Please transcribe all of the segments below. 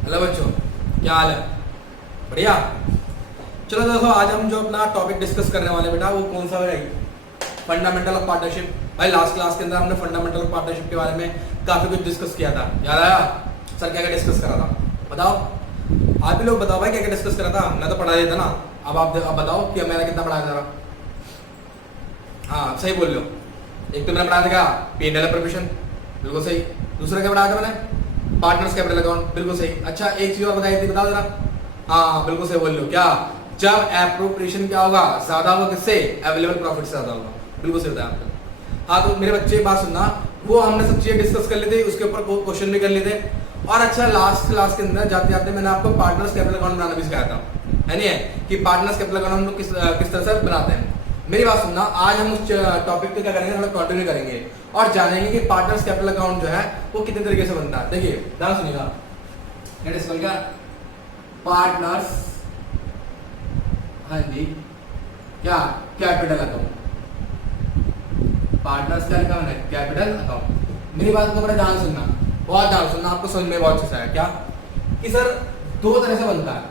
Hello बच्चों, क्या हाल है? बढ़िया। चलो देखो, आज हम जो अपना टॉपिक डिस्कस करने वाले बेटा वो कौन सा है? Fundamental of partnership. भाई लास्ट क्लास के अंदर हमने फंडामेंटल ऑफ पार्टनरशिप के बारे में काफी कुछ डिस्कस किया था, याद आया? सर क्या क्या डिस्कस करा था बताओ? आप भी लोग बताओ भाई, क्या क्या डिस्कस करा था? मैं तो पढ़ा दिया था ना। अब बताओ कि मेरा कितना पढ़ाया था। हाँ सही बोल लो। एक तो मैंने पढ़ाया था क्या? P&L प्रोविजन, बिल्कुल सही। दूसरा क्या पढ़ाया था मैंने? पार्टनर्स कैपिटल अकाउंट, बिल्कुल सही। अच्छा एक चीज और बताई थी, बताओ जरा। हाँ बिल्कुल सही बोल लो। क्या? जब एप्रोप्रिएशन क्या होगा? ज्यादा होगा किससे? अवेलेबल प्रॉफिट से ज्यादा होगा, बिल्कुल सही बताया आपने। हाँ तो मेरे बच्चे बात सुनना, वो हमने सब चीजें डिस्कस कर ली थी, उसके ऊपर क्वेश्चन भी कर लिए थे। और अच्छा लास्ट क्लास के अंदर जाते जाते मैंने आपको पार्टनर्स कैपिटल अकाउंट बनाना भी सिखाया था, है नहीं है? कि पार्टनर्स कैपिटल अकाउंट हम लोग किस तरह से बनाते हैं। मेरी बात सुनना, आज हम उस टॉपिक को क्या करेंगे, थोड़ा कंटिन्यू करेंगे और जानेंगे कि पार्टनर्स कैपिटल अकाउंट जो है वो कितने तरीके से बनता है। देखिए ध्यान सुनिएगा, क्या पार्टनर्स, हाँ जी, क्या कैपिटल अकाउंट, पार्टनर्स का अकाउंट है कैपिटल अकाउंट। मेरी बात को बड़ा ध्यान सुनना, बहुत ध्यान सुनना, आपको समझ में बहुत अच्छा है। क्या कि सर दो तरह से बनता है।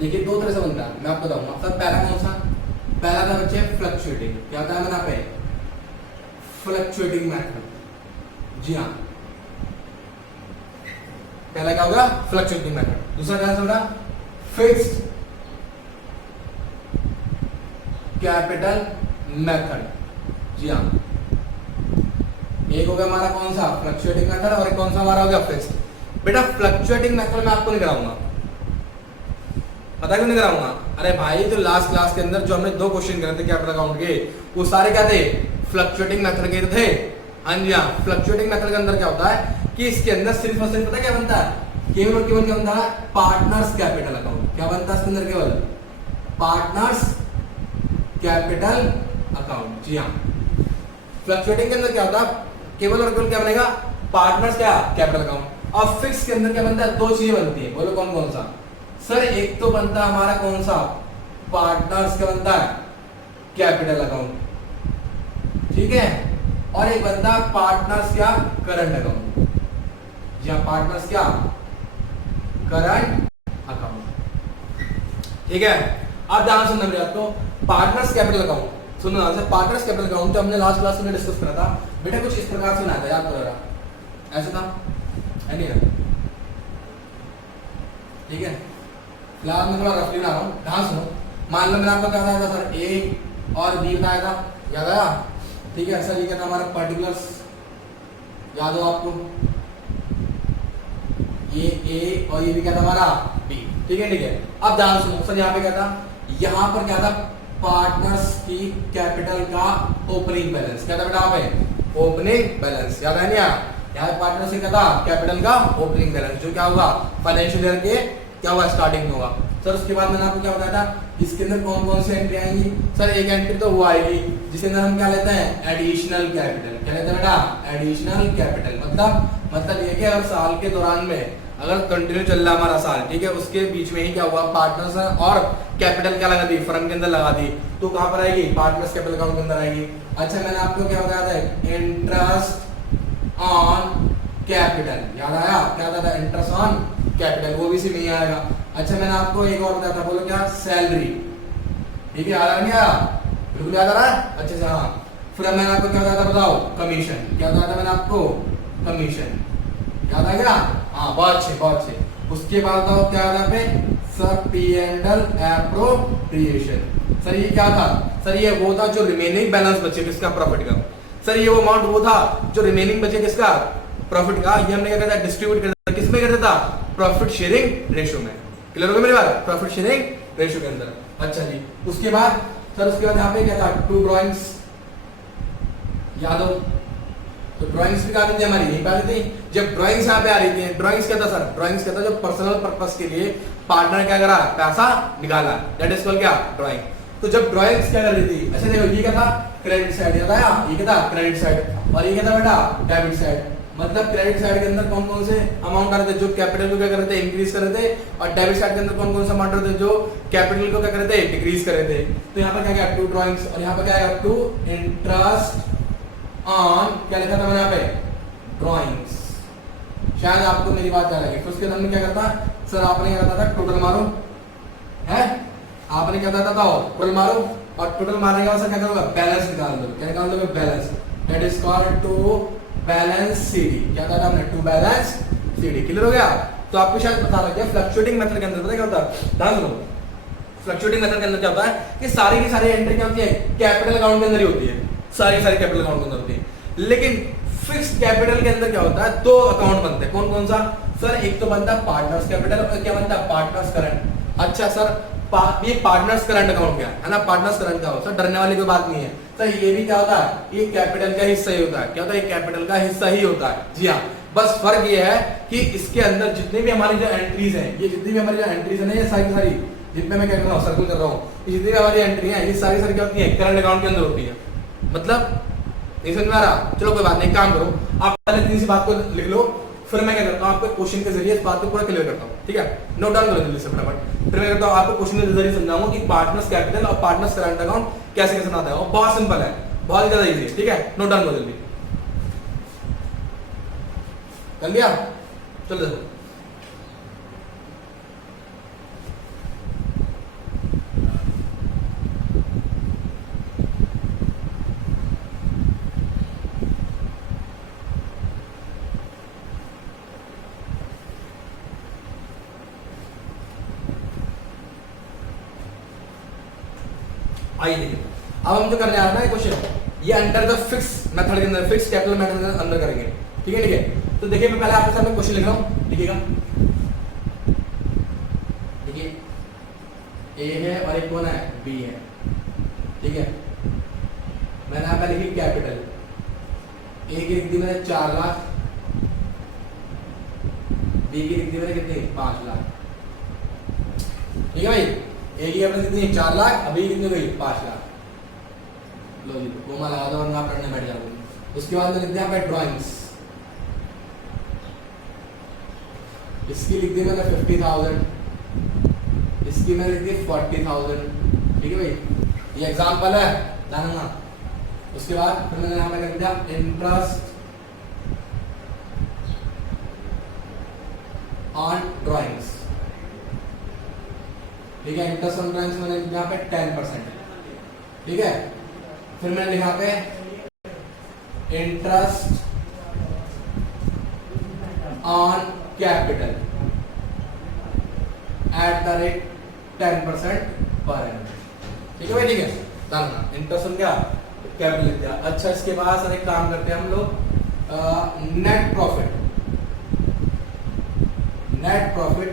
देखिए दो तरह से बनता है, मैं आपको बताऊंगा। सर पहला कौन सा? पहला था बच्चे फ्लक्चुएटिंग। क्या होता है मैंने पे? Fluctuating method. जी हाँ, पहला क्या होगा? Fluctuating method. दूसरा क्या होगा? Fixed capital method. जी हाँ, एक हो गया हमारा कौन सा? फ्लक्चुएटिंग मेथड, और एक कौन सा हमारा हो गया? फिक्स्ड। बेटा फ्लक्चुएटिंग मेथड मैं आपको नहीं कराऊंगा, पता क्यों नहीं कराऊंगा? अरे भाई तो लास्ट क्लास के अंदर जो हमने दो क्वेश्चन करे थे कैपिटल अकाउंट के, वो सारे क्या थे? फ्लक्चुएटिंग मेथड के थे। हाँ जी हाँ, फ्लक्चुएटिंग मेथड के अंदर क्या होता है कि इसके अंदर सिर्फ और सिर्फ पता क्या बनता है? केवल और केवल क्या बनता है? Partners capital account. क्या बनता है इसके अंदर? केवल पार्टनर्स कैपिटल अकाउंट। जी हाँ, फ्लक्चुएटिंग के अंदर क्या होता है? केवल और केवल क्या बनेगा? पार्टनर्स क्या? Capital account. और फिक्स के अंदर क्या बनता है? दो चीजें बनती है, बोलो कौन कौन सा? सर एक तो बनता है हमारा कौन सा? पार्टनर्स का बनता है कैपिटल अकाउंट, ठीक है। और एक बनता है पार्टनर्स क्या? Current account. जी हाँ, पार्टनर्स क्या? करंट अकाउंट, ठीक है। अब ध्यान सुनना मेरे आपको, पार्टनर्स कैपिटल अकाउंट सुनो ना। पार्टनर्स कैपिटल अकाउंट जो हमने लास्ट क्लास में डिस्कस करा था बेटा, कुछ इस प्रकार से बनाया था, याद करो जरा। ऐसा था, है नहीं ना? ठीक है, फिलहाल मैं थोड़ा रफली बना रहा हूँ, ध्यान सुनो। मान लो मैंने आपको क्या बताया था सर? ए और बी बताया था, याद आया? ठीक है सर, ये क्या था हमारा? पर्टिकुलर्स, याद हो आपको? ये ए और ये भी क्या था हमारा? बी, ठीक है ठीक है। अब ध्यान सुनो सर, यहाँ पे क्या था? यहाँ पर क्या था? पार्टनर्स की कैपिटल का ओपनिंग बैलेंस। क्या था बेटा यहाँ पे? ओपनिंग बैलेंस, याद है नहीं? यहाँ पार्टनर्स की क्या था? कैपिटल का ओपनिंग बैलेंस, जो क्या होगा? फाइनेंशियल ईयर के क्या होगा? स्टार्टिंग में होगा। सर उसके बाद मैंने आपको क्या बताया था? इसके अंदर कौन कौन सी एंट्री आएंगी? सर एक एंट्री तो वो आएगी जिसके अंदर हम क्या लेते हैं? Additional capital. क्या लेते हैं बेटा? Additional capital. मतलब ये कि अगर साल के दौरान में अगर कंटिन्यू चल रहा हमारा साल, ठीक है, उसके बीच में ही क्या हुआ? पार्टनर्स और कैपिटल क्या लगा दी? फर्म के अंदर लगा दी, तो कहां पर आएगी? पार्टनर्स कैपिटल अकाउंट के अंदर आएगी। अच्छा मैंने आपको क्या बताया था? इंटरेस्ट ऑन कैपिटल, याद आया? क्या था? इंटरेस्ट ऑन कैपिटल, वो भी इसी में ही आएगा। अच्छा मैंने आपको एक और बताया था, बोलो क्या? सैलरी, ठीक है, याद आ गया? बिल्कुल याद आ रहा है अच्छे से? हाँ। फिर मैंने आपको क्या बताया था? बताओ, कमीशन। क्या बताया था मैंने आपको? कमीशन, याद आ गया? हाँ बहुत अच्छे बहुत अच्छे। उसके बाद बताओ क्या था पे? Sir P&L appropriation. सर ये क्या था? सर ये वो था जो रिमेनिंग बैलेंस बचे किसका? प्रॉफिट का। सर ये वो अमाउंट वो था जो रिमेनिंग बचे किसका? प्रॉफिट का। ये हमने क्या करता? डिस्ट्रीब्यूट करता। किस में करता था? प्रॉफिट शेयरिंग रेशियो में। क्लियर हो गया मेरी बात? प्रॉफिट शेयरिंग रेशियो के अंदर। अच्छा जी, उसके बाद सर उसके बाद यहाँ पे क्या था? टू ड्रॉइंग्स, याद हो? तो ड्राइंग्स भी आती थी हमारी, यही आती थी। जब ड्राइंग्स यहाँ पे आ रही थी, ड्राइंग्स क्या था सर? ड्राइंग्स क्या था? जो पर्सनल पर्पस के लिए पार्टनर क्या करा? पैसा निकाला, दैट इज कॉल्ड क्या? ड्राइंग। तो जब ड्राइंग्स क्या कर रही थी? अच्छा देखो, ये क्या था? क्रेडिट साइड, याद आया? ये क्या था? Credit side. और ये क्या था बेटा? Debit side. मतलब क्रेडिट साइड के अंदर कौन कौन से अमाउंट आ रहे थे? जो कैपिटल को क्या कर रहे थे? इंक्रीज कर रहे थे। और डेबिट साइड के अंदर कौन कौन से अमाउंट रहे थे? जो कैपिटल को क्या कर रहे थे? डिक्रीज कर रहे थे। तो यहाँ पर क्या क्या? टू ड्राइंग्स, और यहाँ पर क्या है? टू इंटरेस्ट ऑन, क्या लिखा था मैंने यहाँ पे? ड्राइंग्स। शायद आपको मेरी बात क्या लगी। फिर उसके बाद में क्या करता सर, आपने क्या करता था, टोटल मारो है, आपने क्या करता था, टोटल मारो, और टोटल मारने के बाद सर क्या करोगे, बैलेंस निकाल दो। क्या निकाल दोगे, balance, that is called to balance CD. क्या कहा था हमने, टू बैलेंस सीडी। क्लियर हो गया। तो आपको शायद पता लग गया फ्लक्चुएटिंग मेथड के अंदर पता क्या होता है, ध्यान दो। फ्लक्चुएटिंग मेथड के अंदर क्या होता है कि सारी की सारी एंट्री क्या होती है, कैपिटल अकाउंट के अंदर ही होती है, सारी सारी कैपिटल अकाउंट के अंदर होती है। लेकिन फिक्स्ड कैपिटल के अंदर क्या होता है, दो अकाउंट बनते हैं। कौन कौन सा सर, एक तो बनता है पार्टनर्स कैपिटल और क्या बनता है, पार्टनर्स करंट। अच्छा सर, ये पार्टनर्स करंट अकाउंट क्या है ना, पार्टनर्स करंट क्या होता है, डरने वाली कोई बात नहीं है सर। ये भी क्या होता है, ये कैपिटल का हिस्सा ही होता है। क्या होता है, ये कैपिटल का हिस्सा ही होता है। जी हाँ, बस फर्क ये है कि इसके अंदर जितने भी हमारी जो एंट्रीज हैं, ये जितनी भी हमारी जो एंट्रीज है ना, ये सारी सारी जितने मैं क्या कर रहा हूँ, सर्कल कर रहा हूँ, जितनी भी हमारी एंट्री है, ये सारी सारी क्या होती है, करंट अकाउंट के अंदर होती है। मतलब नहीं समझ में आ रहा, चलो कोई बात नहीं, काम करो आप पहले इतनी सी बात को लिख लो, फिर मैं क्या करता हूँ, आपको क्वेश्चन के जरिए इस बात को पूरा क्लियर करता हूँ। ठीक है, नोट डाउन करो जल्दी से फटाफट। फिर मैं करता हूँ आपको क्वेश्चन के जरिए समझाऊंगा कि पार्टनर्स कैपिटल और पार्टनर्स करंट अकाउंट कैसे कैसे बनाता है, और बहुत सिंपल है, बहुत ही ज्यादा इजी है। ठीक है, नोट डाउन करो जल्दी, कर लिया, चलो देखो। आइए देखिए, अब हम जो करने आ रहे हैं क्वेश्चन, ये अंडर द फिक्स मेथड के अंदर, फिक्स कैपिटल मेथड के अंदर करेंगे। ठीक है, ठीक है। तो देखिए मैं पहले आपके सामने क्वेश्चन लिख रहा हूं, लिखिएगा। देखिए ए है और एक कौन है, बी है। ठीक है, मैंने यहाँ पे लिखी कैपिटल, ए की लिख दी मैंने 4 लाख, बी की लिख दी मैंने कितनी, 5 लाख। ठीक है भाई, ए की अपने कितनी 4 लाख, अभी कितनी गई 5 लाख। लो जी, कोमा लगा दो वरना आप पढ़ने बैठ जाओगे। उसके बाद में लिख दिया पे ड्राइंग्स, इसकी लिख दी मैंने 50,000, इसकी मैंने लिख दी 40,000। ठीक है भाई, ये एग्जांपल है, जानना। उसके बाद फिर मैंने यहाँ पे लिख दिया इंटरेस्ट ऑन ड्राइंग्स। ठीक है, इंटरेस्ट ऑन ड्राइंग्स मैंने यहाँ पे 10%। ठीक है, फिर मैंने लिखा पे interest on capital at the rate 10% per annum. ठीक है भाई, ठीक है, जानना इंटरेस्ट ऑन क्या, कैपिटल लिख दिया। अच्छा, इसके बाद सर एक काम करते हैं हम लोग, net profit, net profit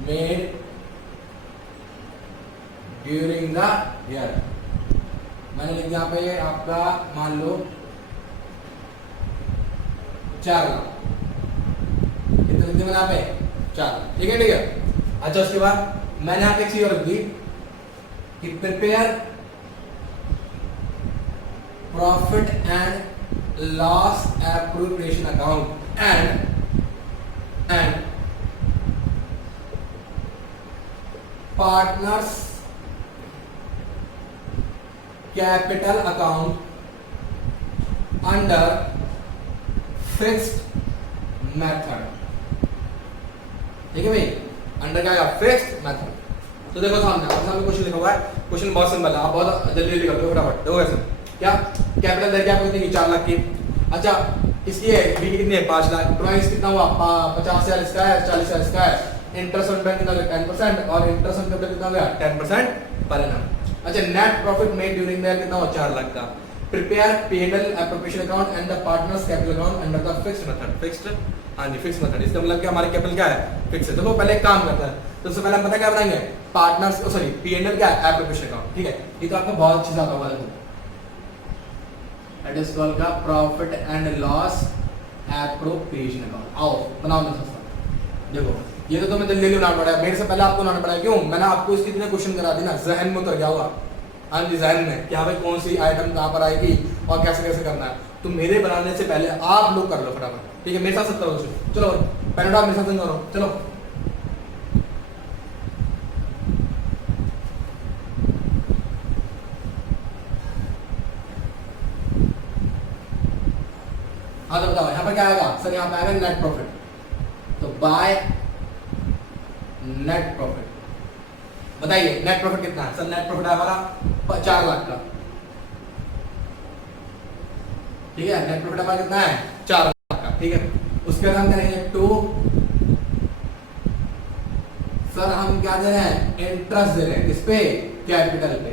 made during the year. मैंने लिख दिया यहाँ पे आपका, मान लो 4 लाख, कितने लिख दिया मैंने यहाँ पे, 4 लाख। ठीक है, ठीक है। अच्छा, उसके बाद मैंने यहाँ पे एक चीज और लिख दी कि prepare profit and loss appropriation account and partners capital account under fixed method. ठीक है भाई, अंडर क्या है, फिक्स्ड मेथड। तो देखो सामने क्वेश्चन लिखा हुआ है, क्वेश्चन बहुत सिंपल है, आप बहुत जल्दी जल्दी कर दो फटाफट। देखो ऐसे क्या, कैपिटल दर क्या कितनी, 4 लाख की। अच्छा, इसकी है बी की कितनी है, 5 लाख। ड्राइंग्स कितना हुआ, 50,000 इसका है, 40,000 इसका है। इंटरेस्ट ऑन बैंक कितना, 10%, और इंटरेस्ट ऑन कैपिटल कितना गया, 10% पर एनम। अच्छा, net profit made during the year कितना हुआ, 4 लाख का। Prepare P&L appropriation account and the partners capital account under the fixed method. Fixed, हाँ जी, फिक्स्ड मेथड। इसका मतलब क्या, हमारे कैपिटल क्या है, फिक्स है। देखो पहले एक काम करता है, तो सबसे पहले हम पता क्या बनाएंगे, पार्टनर्स, सॉरी P&L क्या है, एप्रोप्रिएशन अकाउंट। ठीक है, ये तो आपको बहुत अच्छे से आता होगा। देखो दैट इज कॉल्ड का profit and loss appropriation account. आओ बनाओ मेरे साथ। देखो ये तो तुम्हें जल्दी बनाना पड़ा है, मेरे से पहले आपको बनाना पड़ा है। क्यों, मैंने आपको इसकी इतने क्वेश्चन करा दी ना, जहन में उतर गया होगा। हाँ जी, जहन में क्या भाई, कौन सी आइटम कहाँ पर आएगी और कैसे कैसे करना है। तो मेरे बनाने से पहले आप लोग कर लो फटाफट। ठीक है, मेरे साथ 70 क्वेश्चन, चलो पहले आप मेरे साथ करो, चलो। हाँ तो बताओ यहाँ पर पर क्या आएगा सर, यहाँ पे आएगा नेट प्रॉफिट। तो बाय नेट प्रॉफिट, बताइए नेट प्रॉफिट कितना है सर? नेट प्रॉफिट है हमारा 4 लाख का, ठीक है। नेट प्रॉफिट हमारा कितना है 4 लाख का, ठीक है। उसके बाद हम करेंगे टू, सर हम क्या दे रहे हैं, इंटरेस्ट दे रहे हैं, किस पे, कैपिटल पे।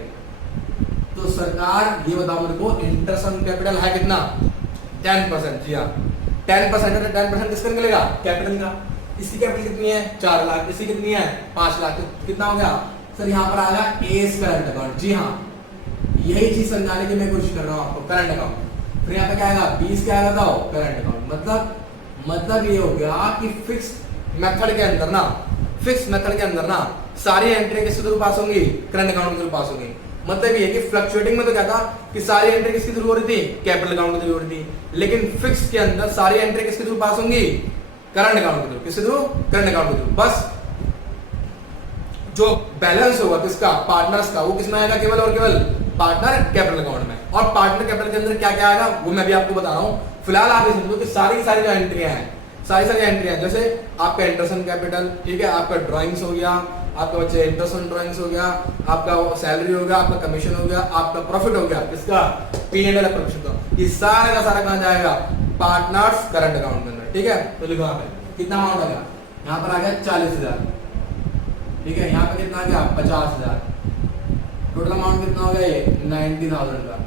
तो सरकार ये बताओ मेरे को, इंटरेस्ट ऑन कैपिटल है कितना, 10%। जी हाँ 10% है, 10% किसका निकलेगा, कैपिटल का। इसकी कैपिटल कितनी है 4 लाख, इसकी कितनी है 5 लाख, कितना हो गया सर? यहाँ पर आएगा एज करंट अकाउंट। जी हाँ यही चीज समझाने की मैं कोशिश कर रहा हूँ आपको, करंट अकाउंट। फिर यहाँ पे क्या आएगा 20 क्या आएगा बताओ, करंट अकाउंट। मतलब ये हो गया कि फिक्स मेथड के अंदर ना, फिक्स मेथड के अंदर ना सारी एंट्री किसके थ्रू पास होंगी, करंट अकाउंट के थ्रू पास होंगी। मतलब ये कि फ्लक्चुएटिंग में तो क्या था कि सारी एंट्री किसके थ्रू हो रही थी, कैपिटल अकाउंट के थ्रू हो रही थी, लेकिन फिक्स के अंदर सारी एंट्री किसके थ्रू पास होंगी, करंट अकाउंट के थ्रू। किसके थ्रू, करंट अकाउंट के थ्रू। बस जो बैलेंस होगा किसका, पार्टनर्स का, वो किसमें आएगा, केवल और केवल पार्टनर कैपिटल अकाउंट में। और पार्टनर कैपिटल के अंदर क्या क्या आएगा वो मैं भी आपको बता रहा हूँ। फिलहाल आप ये समझो कि सारी की सारी जो एंट्रियां हैं, सारी एंट्रियां, जैसे आपका इंटरेस्ट ऑन कैपिटल, ठीक है, आपका ड्राइंग्स हो गया, आपका बच्चे इंटरेस्ट ऑन ड्राइंग्स हो गया, आपका सैलरी हो गया, आपका कमीशन हो गया, आपका प्रॉफिट हो गया, किसका, P&L प्रॉफिट का। ये सारा का सारा कहां जाएगा, पार्टनर्स करंट अकाउंट में, ठीक है। तो लिखो यहाँ पे कितना अमाउंट आ गया, यहाँ पर आ गया 40,000, ठीक है। यहाँ पे कितना आ गया 50,000, टोटल अमाउंट कितना हो गया ये 90,000 का,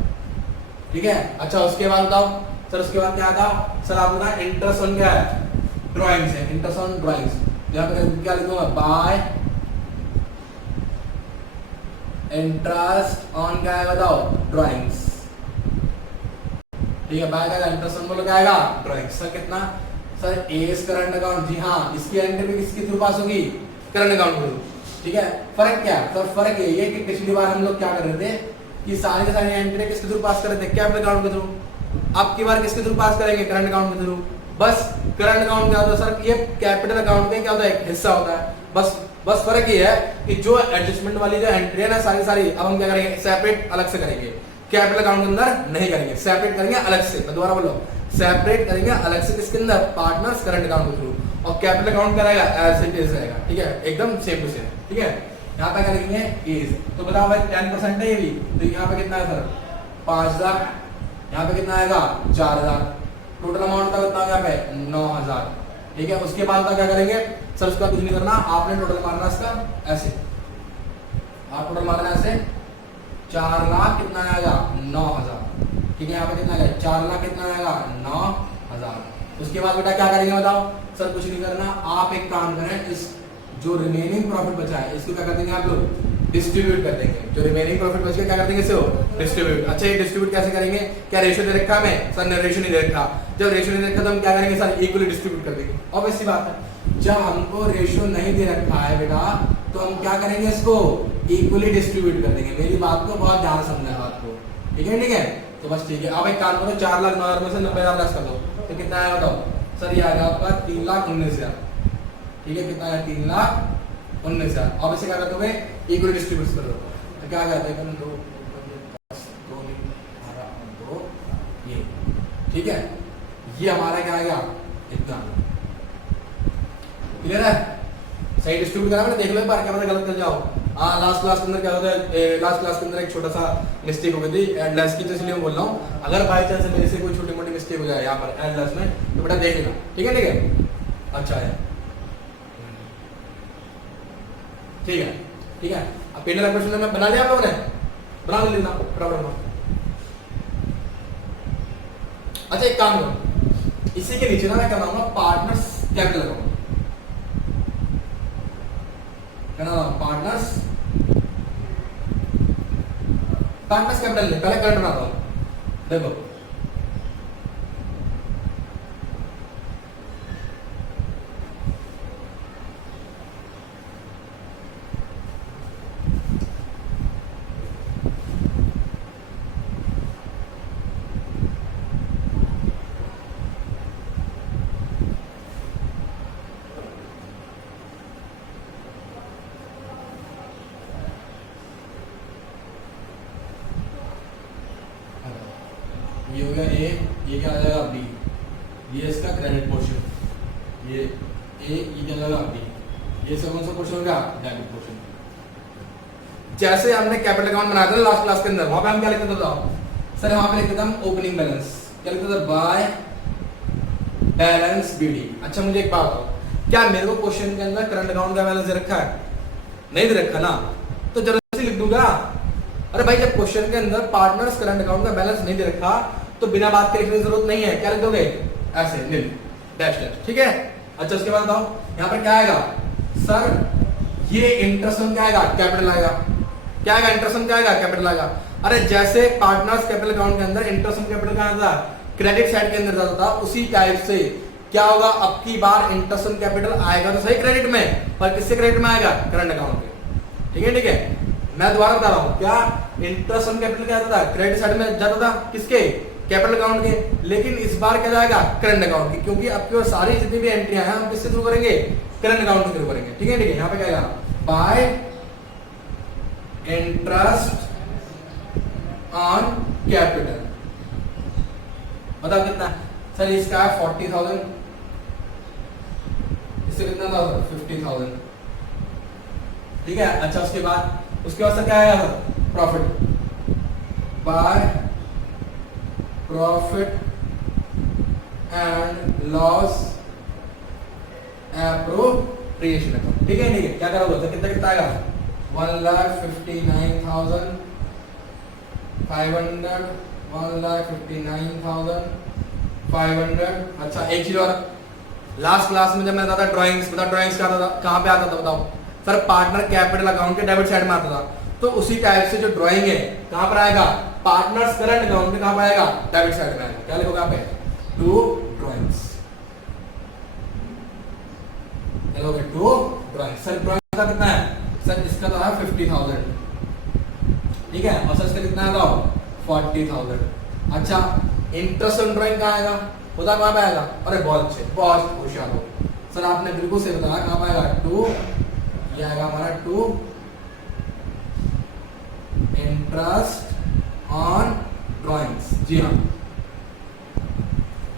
ठीक है। अच्छा उसके बाद बताओ सर, उसके बाद क्या था सर, आपका इंटरेस्ट ऑन क्या है, ड्राइंग्स है, इंटरेस्ट ऑन ड्राइंग्स। यहाँ पे क्या लिखूंगा, बाय इंटरेस्ट ऑन क्या है बताओ, ड्राइंग्स, ठीक है। बाय का इंटरेस्ट ऑन बोलो क्या आएगा, ड्राइंग्स। सर कितना सर, एस करंट अकाउंट। जी हाँ इसकी एंट्री भी किसके थ्रू पास होगी, करंट अकाउंट के थ्रू, ठीक है। फर्क क्या है सर, फर्क यही है कि पिछली बार हम लोग क्या कर रहे थे कि सारी सारी एंट्री किसके थ्रू पास कर रहे थे, कैपिटल अकाउंट के थ्रू। अब की बार किसके थ्रू पास करेंगे, करंट अकाउंट के थ्रू। बस करंट अकाउंट क्या होता है सर, ये कैपिटल अकाउंट में क्या होता है, एक हिस्सा होता है। बस फर्क ये है कि जो एडजस्टमेंट वाली जो एंट्री है ना सारी अब हम क्या करेंगे, सेपरेट अलग से करेंगे, कैपिटल अकाउंट के अंदर नहीं करेंगे, सेपरेट करेंगे अलग से। मैं दोबारा बोलो, सेपरेट करेंगे अलग से, किसके अंदर, पार्टनर्स करंट अकाउंट के थ्रू। और कैपिटल अकाउंट क्या रहेगा, एज इट इज रहेगा, ठीक है, एकदम सेम टू सेम, ठीक है। यहाँ पे क्या लिखेंगे, एज। तो बताओ भाई 10% है ये भी, तो यहाँ पे कितना है सर 5,000, यहाँ पे कितना आएगा 4,000, टोटल अमाउंट का कितना यहाँ पे 9,000, ठीक है। उसके बाद क्या करेंगे सर, उसका कुछ नहीं करना, आपने टोटल मारना इसका ऐसे, आप टोटल मारना ऐसे 4 लाख कितना आएगा 9,000, ठीक है। यहाँ पे कितना आएगा 4 लाख कितना आएगा 9,000। उसके बाद बेटा क्या करेंगे बताओ सर, कुछ नहीं करना, आप एक काम करें, इस जो रिमेनिंग प्रॉफिट बचा है इसको क्या कर देंगे आप लोग, डिस्ट्रीब्यूट कर देंगे। जो रिमेनिंग प्रॉफिट बच गया क्या कर देंगे इसको, डिस्ट्रीब्यूट। अच्छा ये डिस्ट्रीब्यूट कैसे करेंगे, क्या रेशियो दे रखा हमें सर, ने रेशियो नहीं दे रखा। जब रेशियो नहीं दे रखा तो हम क्या करेंगे सर, इक्वली डिस्ट्रीब्यूट कर देंगे। ऑब्वियस सी बात है, जब हमको रेशियो नहीं दे रखा है बेटा तो हम क्या करेंगे, इसको इक्वली डिस्ट्रीब्यूट कर देंगे। मेरी बात को बहुत ध्यान से समझना बात को, ठीक है, ठीक है। तो बस ठीक है, अब एक काम करो, 4,09,000 में से 90,000 लेस कर दो, तो कितना आएगा बताओ सर, ये आ गया आपका 3,19,000, ठीक है। कितना है 3,19,000। अब इसे क्या कर दोगे, इक्वली डिस्ट्रीब्यूट कर दो, तो क्या आ जाता है 2 ये, ठीक है। ये हमारा क्या आ गया इतना, क्लियर है। सही डिस्ट्रीब्यूट करा मैंने, देख लो एक बार, क्या पता गलत कर जाओ। हाँ लास्ट क्लास के अंदर क्या होता है, लास्ट क्लास के अंदर एक छोटा सा मिस्टेक हो गई थी एड लेस की, तो इसलिए मैं बोल रहा हूँ, अगर बाई चांस मेरे से कोई छोटी मोटी मिस्टेक हो जाए यहाँ पर एड लेस में, तो बेटा देख लेना, ठीक है, ठीक है। अच्छा है, ठीक है, ठीक है। अब पेनल क्वेश्चन में बना लिया आप लोगों ने, बना लेना प्रॉब्लम। अच्छा एक काम करो, इसी के नीचे ना मैं क्या बनाऊंगा, पार्टनर्स कैपिटल अकाउंट, क्या नाम, पार्टनर्स कैपिटल नहीं, पहले करंट बनाता हूं, देखो ये ए, ये क्या लगा बी, ये सब कौन सा क्वेश्चन होगा, डेबिट क्वेश्चन। जैसे हमने कैपिटल अकाउंट बनाया था लास्ट क्लास के अंदर, वहां पे हम क्या लिखते थे बताओ सर, वहां पे लिखते थे हम ओपनिंग बैलेंस, क्या लिखते थे, बाय बैलेंस बीडी। अच्छा मुझे एक बात बताओ, क्या मेरे को क्वेश्चन के अंदर करंट अकाउंट का बैलेंस दे रखा है, नहीं दे रखा ना, तो जरा लिख दूंगा। अरे भाई जब क्वेश्चन के अंदर पार्टनर्स करंट अकाउंट का बैलेंस नहीं दे रखा तो बिना बात के लिखने की जरूरत नहीं है, क्या लिख दोगे, ऐसे नील डैश डैश, ठीक है। अच्छा उसके बाद बताओ यहाँ पर क्या आएगा सर, ये इंटरेस्ट क्या आएगा, कैपिटल आएगा, क्या आएगा, इंटरेस्ट क्या आएगा, कैपिटल आएगा। अरे जैसे पार्टनर्स कैपिटल अकाउंट के अंदर इंटरेस्ट कैपिटल कहां था, क्रेडिट साइड के अंदर जाता था, उसी टाइप से क्या होगा, अब की बार इंटरेस्ट कैपिटल आएगा तो सही क्रेडिट में, पर किससे क्रेडिट में आएगा, करंट अकाउंट के, ठीक है ठीक है। मैं दोबारा बता रहा हूं, क्या इंटरेस्ट कैपिटल क्या जाता था, क्रेडिट साइड में जाता था, किसके, कैपिटल अकाउंट के, लेकिन इस बार क्या जाएगा, करंट अकाउंट की, क्योंकि अब की सारी जितनी भी एंट्रियां हैं हम किससे शुरू करेंगे, करंट अकाउंट से शुरू करेंगे, ठीक है ठीक है। यहाँ पे क्या आएगा, बाय इंटरेस्ट ऑन कैपिटल, बताओ कितना सर, इसका है 40,000, इससे कितना था 50,000, ठीक है। अच्छा उसके बाद सर क्या आया profit, by profit and loss appropriation account, ठीक है ठीक है। क्या करोगे सर, कितना कितना आएगा, 1,59,500, 1,59,500। अच्छा एक चीज और, लास्ट क्लास में जब मैं था ड्राइंग्स, बता ड्राइंग्स का आता था, कहां पे आता था बताओ सर, पार्टनर कैपिटल अकाउंट के डेबिट साइड में आता था, तो उसी टाइप से जो ड्राइंग है कहां पर आएगा, पार्टनर्स करंट अकाउंट में कहां पर आएगा, डेबिट साइड में आएगा। क्या लिखोगे यहाँ पे, टू ड्राइंग्स, लिखोगे टू ड्राइंग्स। सर ड्राइंग का कितना है सर, इसका तो है 50,000, ठीक है, और सर इसका कितना है 40,000। अच्छा इंटरेस्ट ऑन ड्राइंग कहाँ आएगा, पता कहाँ पे आएगा, अरे बहुत अच्छे, बहुत होशियार हो सर, आपने बिल्कुल सही बताया, कहाँ पे आएगा, टू, ये आएगा हमारा टू इंटरेस्ट ऑन ड्राइंग्स, जी हाँ।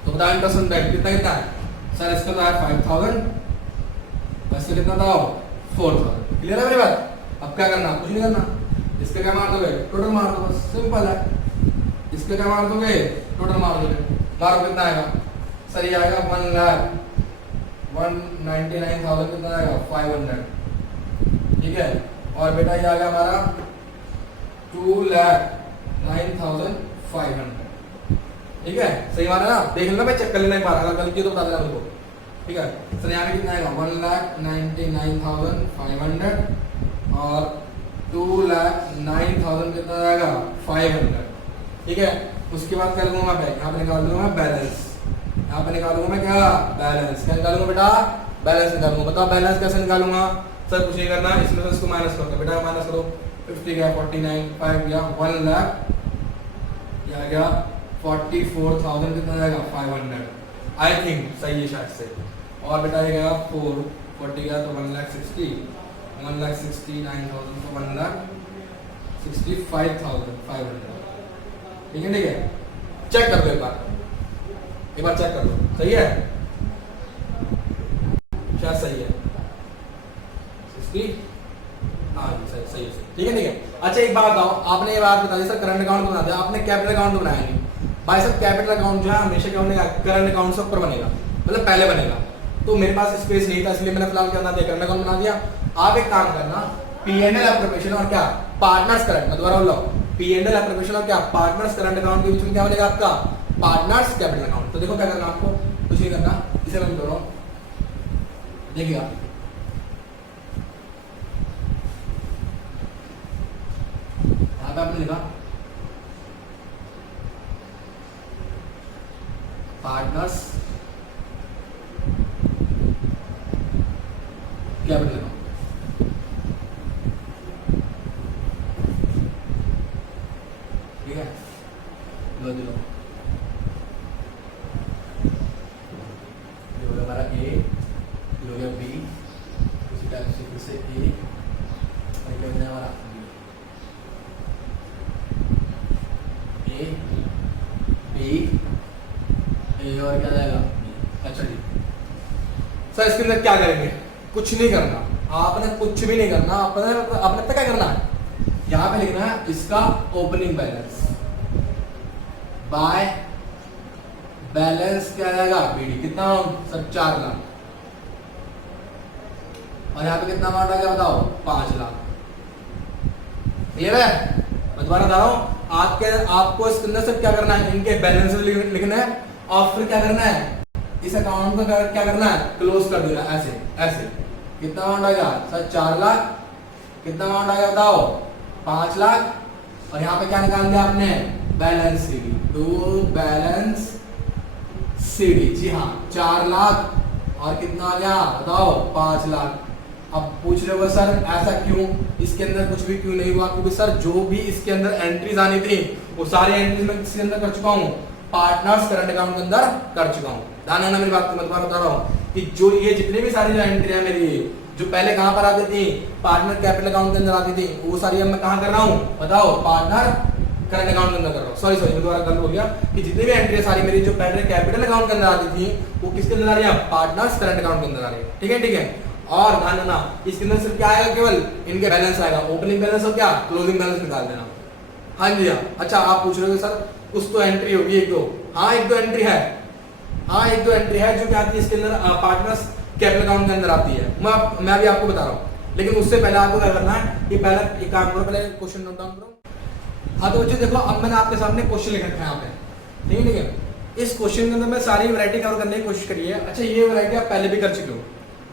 तो बताओ इंटरेस्ट ऑन ड्राइंग कितना कितना है सर, इसका तो है 5,000, इसका कितना था 4,000, क्लियर है मेरी बात। अब क्या करना, कुछ नहीं करना, इसका क्या मार दोगे, टोटल मार दो, बस सिंपल है, इसका क्या मार दोगे, टोटल मार दोगे, मारो कितना आएगा सर, ये आएगा 1,99,000, कितना आएगा 500, ठीक है। और बेटा ये आ गया हमारा 2,09,500, ठीक है, सही मारा ना, देख लेना भाई, चेक कर लेना एक बार, अगर गलती तो बता देना मुझको, ठीक है। सर यहाँ पे कितना आएगा 1,99,500 और 2,09,000 कितना आएगा 500, ठीक है। उसके बाद क्या लूंगा मैं, यहाँ पे निकाल दूंगा मैं बैलेंस, यहाँ पे निकालूंगा मैं क्या, बैलेंस, क्या निकालूंगा बेटा, बैलेंस निकालूंगा। बताओ बैलेंस कैसे निकालूंगा सर, कुछ नहीं करना, इसमें से इसको माइनस करो, बेटा माइनस करो, 50 गया, 49, 5 गया, 1 लाख, ये आ गया 44,000, कितना आएगा 500, आई थिंक सही है शायद से। और बेटा ये गया 40 गया तो 1,69,000, तो 1,65,500, ठीक है ठीक है। चेक कर लो एक बार चेक कर लो, सही है, शायद सही है, 60, हाँ सही सही है, ठीक है ठीक है। अच्छा एक बात बताओ, आपने ये बात बता दी सर करंट अकाउंट बना दिया, आपने कैपिटल अकाउंट तो बनाया नहीं भाई साहब, कैपिटल अकाउंट जो है हमेशा क्या बनेगा, करंट अकाउंट से ऊपर बनेगा, मतलब पहले बनेगा, तो मेरे पास स्पेस नहीं था, इसलिए मैंने फिलहाल क्या बना दिया, करंट अकाउंट बना दिया। आप एक काम करना, P&L एप्रोप्रिएशन और क्या पार्टनर्स करंट, मैं दोबारा बोल रहा हूँ, P&L एप्रोप्रिएशन और क्या पार्टनर्स करंट अकाउंट के बीच में क्या बनेगा आपका, पार्टनर्स कैपिटल अकाउंट। तो देखो क्या करना आपको, कुछ नहीं करना, इसे मैं बोल रहा हूँ, देखिएगा यहाँ पे आपने लिखा पार्टनर्स कैपिटल अकाउंट, ठीक है, लो लो ये हो गया हमारा ए, ये हो गया बी, इसी टाइप से फिर से ए, और क्या बना हमारा ए, बी, ए और क्या जाएगा, अच्छा जी सर इसके अंदर क्या करेंगे, कुछ नहीं करना, आपने कुछ भी नहीं करना, आपने पता क्या करना है, यहां पे लिखना है इसका ओपनिंग बैलेंस बाय बैलेंस क्या आएगा बीडी, कितना सर 4 लाख, और यहाँ पे कितना अमाउंट आ गया बताओ 5 लाख। क्लियर है? मैं दोबारा बता रहा हूँ, आपको इसके अंदर सब क्या करना है, इनके बैलेंस लिखना है और फिर क्या करना है, इस अकाउंट को क्या करना है, क्लोज कर देना ऐसे ऐसे। कितना अमाउंट आ गया सर 4 लाख, कितना अमाउंट आ गया बताओ 5 लाख, और यहाँ पे क्या निकाल दिया आपने, balance CD, to balance CD, जी हाँ 4 लाख, और कितना आ गया बताओ 5 लाख। अब पूछ रहे हो सर ऐसा क्यों, इसके अंदर कुछ भी क्यों नहीं हुआ, क्योंकि सर जो भी इसके अंदर एंट्रीज आनी थी वो सारी एंट्रीज मैं किसके अंदर कर चुका हूँ, पार्टनर्स करंट अकाउंट के अंदर कर चुका हूँ। ध्यान रखना मेरी बात को, मैं बता रहा हूँ कि जो ये जितनी भी सारी जो एंट्री है मेरी, जो पहले कहां पर आती थी, पार्टनर कैपिटल अकाउंट के अंदर आती थी, वो सारी अब मैं कहां कर रहा हूँ बताओ, पार्टनर करंट अकाउंट के अंदर कर रहा हूँ। सॉरी मैं दोबारा गलत हो गया, कि जितनी भी एंट्री सारी मेरी जो पहले कैपिटल अकाउंट के अंदर आती थी वो किसके अंदर आ रही है, पार्टनर्स करंट अकाउंट के अंदर आ रही है। ठीक है ठीक है, और ध्यान रखना इसके अंदर सिर्फ क्या आएगा, केवल इनके बैलेंस आएगा, ओपनिंग बैलेंस और क्या क्लोजिंग बैलेंस निकाल देना। हाँ जी हाँ। अच्छा आप पूछ रहे हो सर कुछ तो एंट्री होगी एक दो, हाँ एक दो एंट्री है, हाँ एक दो एंट्री है जो क्या आती है इसके अंदर, पार्टनर्स कैपिटल अकाउंट के अंदर आती है, मैं भी आपको बता रहा हूँ। लेकिन उससे पहले आपको क्या करना है, ये पहला एक काम करो, पहले क्वेश्चन नोट डाउन करो। हाँ तो बच्चों देखो, अब मैंने आपके सामने क्वेश्चन लिख रखा है यहाँ पे, ठीक है ठीक है। इस क्वेश्चन के अंदर मैं सारी वैरायटी कवर करने की कोशिश करी है। अच्छा ये वैरायटी आप पहले भी कर चुके हो,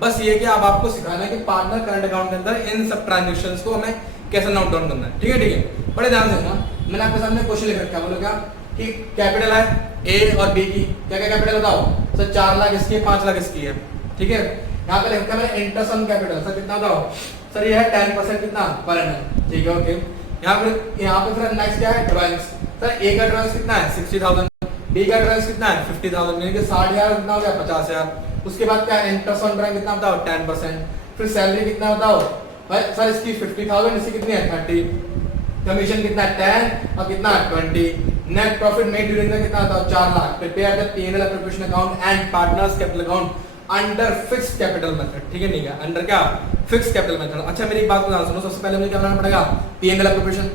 बस ये कि अब आपको सिखाना है कि पार्टनर करंट अकाउंट के अंदर इन सब ट्रांजेक्शंस को हमें कैसे नोट डाउन करना है। ठीक है ठीक है, बड़े ध्यान से ना, मैंने आपके सामने क्वेश्चन लिख रखा है, बोलो क्या कि कैपिटल है ए और बी की, क्या क्या कैपिटल बताओ सर, 4 लाख इसकी है, 5 लाख इसकी है। ठीक है, यहाँ पे लिखा है इंटरेस्ट ऑन कैपिटल, सर कितना बताओ, सर ये है 10% कितना पर एनम। ठीक है ओके, यहाँ पे फिर नेक्स्ट क्या है, ड्राइंग्स, सर ए का ड्राइंग्स कितना है 60,000, बी का ड्राइंग्स कितना है 50,000, यानी कि 60,000 कितना हो गया 50,000। उसके बाद क्या है, इंटरेस्ट ऑन ड्राइंग कितना बताओ 10%, फिर सैलरी कितना बताओ भाई सर इसकी 50,000, इसकी कितनी है 30, कमीशन कितना है 10 और कितना 20, net profit made during the कितना बताओ 4 lakh. Prepare the P&L preparation account and partners capital account under fixed capital method. ठीक है नहीं है, अंडर क्या फिक्स्ड कैपिटल मेथड। अच्छा मेरी एक बात को ध्यान सुनो, सबसे पहले मुझे क्या बनाना पड़ेगा, P&L प्रिपरेशन।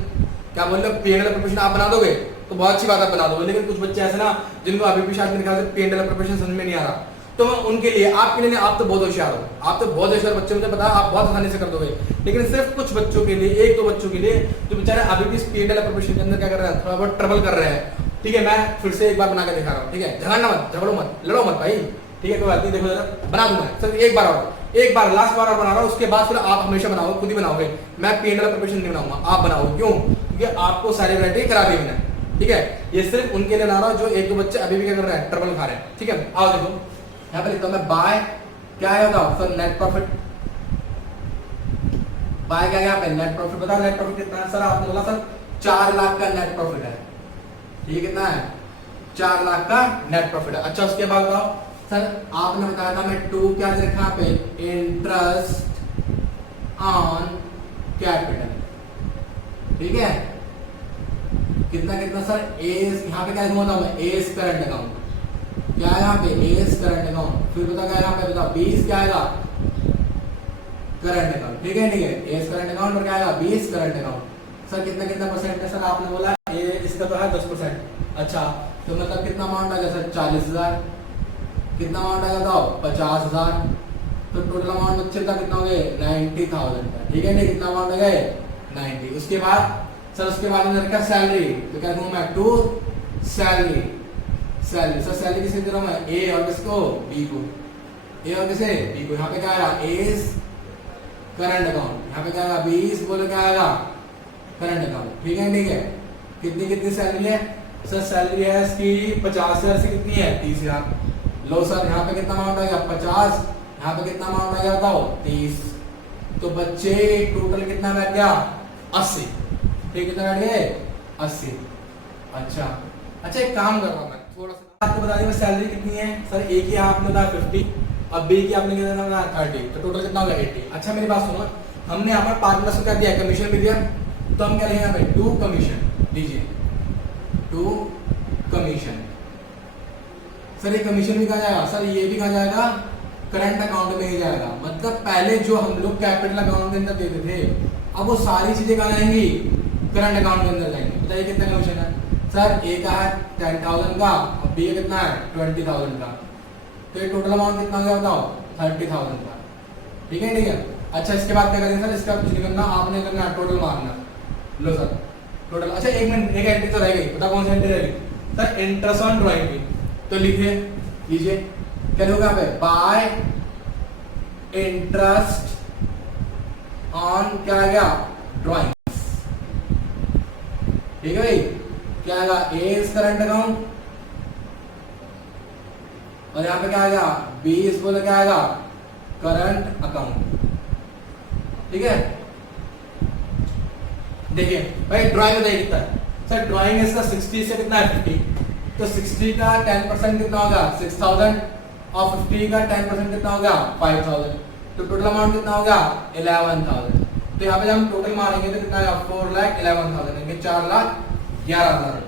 क्या बोल रहे हो, P&L प्रिपरेशन आप बना दोगे तो बहुत अच्छी बात, आप बना दोगे, लेकिन कुछ बच्चे ऐसे ना जिनको अभी भी शायद मेरे ख्याल से P&L प्रिपरेशन समझ में नहीं आ रहा, तो उनके लिए आपके लिए आप तो बहुत होशियार हो, आप तो बहुत होशियार बच्चे, मुझे पता है आप बहुत आसानी से कर दोगे, लेकिन सिर्फ कुछ बच्चों के लिए, एक दो बच्चों के लिए जो बेचारे अभी भी इस P&L प्रिपरेशन के अंदर क्या कर रहे हैं, थोड़ा बहुत ट्रबल कर रहे हैं। ठीक है, मैं फिर से एक बार बना के दिखा रहा हूँ। ठीक है, झगड़ना मत, झगड़ो मत, लड़ो मत भाई। ठीक है कोई बात नहीं, देखो जरा बना दूंगा सर, एक बार और, एक बार लास्ट बार और बना रहा हूँ, उसके बाद फिर आप हमेशा बनाओ, खुद ही बनाओगे, मैं P&L प्रिपरेशन नहीं बनाऊंगा, आप बनाओ। क्यों? क्योंकि आपको सारी वैरायटी करा दी मैंने। ठीक है, ये सिर्फ उनके लिए ला रहा हूँ जो एक दो बच्चे अभी भी क्या कर रहे हैं, ट्रबल खा रहे हैं। ठीक है, आओ देखो यहाँ पे लिखता हूँ मैं, बाय क्या है बताओ सर, नेट प्रॉफिट। बाय क्या है यहाँ पे, नेट प्रॉफिट। बताओ नेट प्रॉफिट कितना है सर, आपने बोला सर 4 लाख का नेट प्रॉफिट है। ठीक कितना है, 4 लाख का नेट प्रॉफिट है। अच्छा उसके बाद बताओ सर, आपने बताया था मैं 2 क्या लिखा पे, इंटरेस्ट ऑन कैपिटल। ठीक है, कितना कितना सर, एस यहाँ पे क्या लिखूंगा मैं, एस करंट अकाउंट, क्या है यहाँ पे एस करंट अकाउंट। फिर बता क्या यहाँ पे बताओ, 20 क्या आएगा करंट अकाउंट। ठीक है ठीक है, एस करंट अकाउंट और क्या आएगा 20 करंट अकाउंट। सर कितना कितना परसेंट है सर, आपने बोला ये इसका तो है 10%। अच्छा तो मतलब कितना अमाउंट आ गया सर 40,000, कितना अमाउंट आ गया बताओ 50,000, तो टोटल अमाउंट बच्चे का कितना हो गए 90,000 का। ठीक है नहीं, कितना अमाउंट आ गए 90। उसके बाद सर, उसके बाद में रखा सैलरी, तो क्या कहूँ मैं, to salary. Salary sir, salary किसे दे रहा हूँ मैं, ए और किसको, बी को, ए और किसे, बी को। यहाँ पे क्या आएगा, एस करंट अकाउंट, यहाँ पे क्या आएगा 20, बोलो क्या आएगा करंट अकाउंट। ठीक है ठीक है, कितनी कितनी सैलरी है सर, सैलरी है इसकी 50,000 से कितनी है 30,000। लो सर यहाँ पे कितना अमाउंट आ गया 50, यहाँ पे कितना अमाउंट आ गया बताओ 30, तो बच्चे टोटल कितना बैठ गया 80। ठीक कितना बैठ गए 80। अच्छा अच्छा एक काम कर रहा हूँ मैं, थोड़ा सा आपको बता दें सैलरी कितनी है सर, ए की आपने बताया 50 और बी की आपने कितना बताया 30, तो टोटल कितना हो गया 80। अच्छा मेरी बात सुनो, हमने यहाँ पर पार्टनर्स को क्या दिया, कमीशन भी दिया, तो हम क्या लेंगे यहाँ पे 2 कमीशन दीजिए, 2 कमीशन। सर ये कमीशन भी कहा जाएगा सर, ये भी कहा जाएगा करंट अकाउंट में ही जाएगा। मतलब पहले जो हम लोग कैपिटल अकाउंट के अंदर देते थे, अब वो सारी चीजें कहाँ जाएंगी, करंट अकाउंट के अंदर जाएंगी। बताइए कितना कमीशन है सर, ए का है 10,000 का और बी कितना है 20,000 का, तो ये टोटल अमाउंट कितना हो गया बताओ 30,000 का। ठीक है ठीक है। अच्छा इसके बाद क्या करेंगे सर, इसका कुछ नहीं करना, आपने करना टोटल मारना। लो सर टोटल। अच्छा एक मिनट, एक एंट्री तो रह गई, बताओ कौन सी एंट्री रह गई सर, इंटरेस्ट ऑन ड्राइंग की। तो लिखिए, लीजिए क्या होगा यहाँ पे, बाय इंटरेस्ट ऑन क्या आ गया ड्राइंग। ठीक है भाई, क्या आएगा ए इज करंट अकाउंट और यहाँ पे क्या आएगा बी इज बोले क्या आएगा करंट अकाउंट। ठीक है, देखिए भाई ड्राइंग बताइए कितना है सर, ड्राइंग इसका 60 से कितना है 50, तो 60 का 10% कितना होगा 6,000 और 50 का 10% कितना होगा 5,000, तो टोटल अमाउंट कितना होगा 11,000। तो यहाँ पे जब हम टोटल मारेंगे तो कितना आएगा 4,11,000 यानी 4,11,000।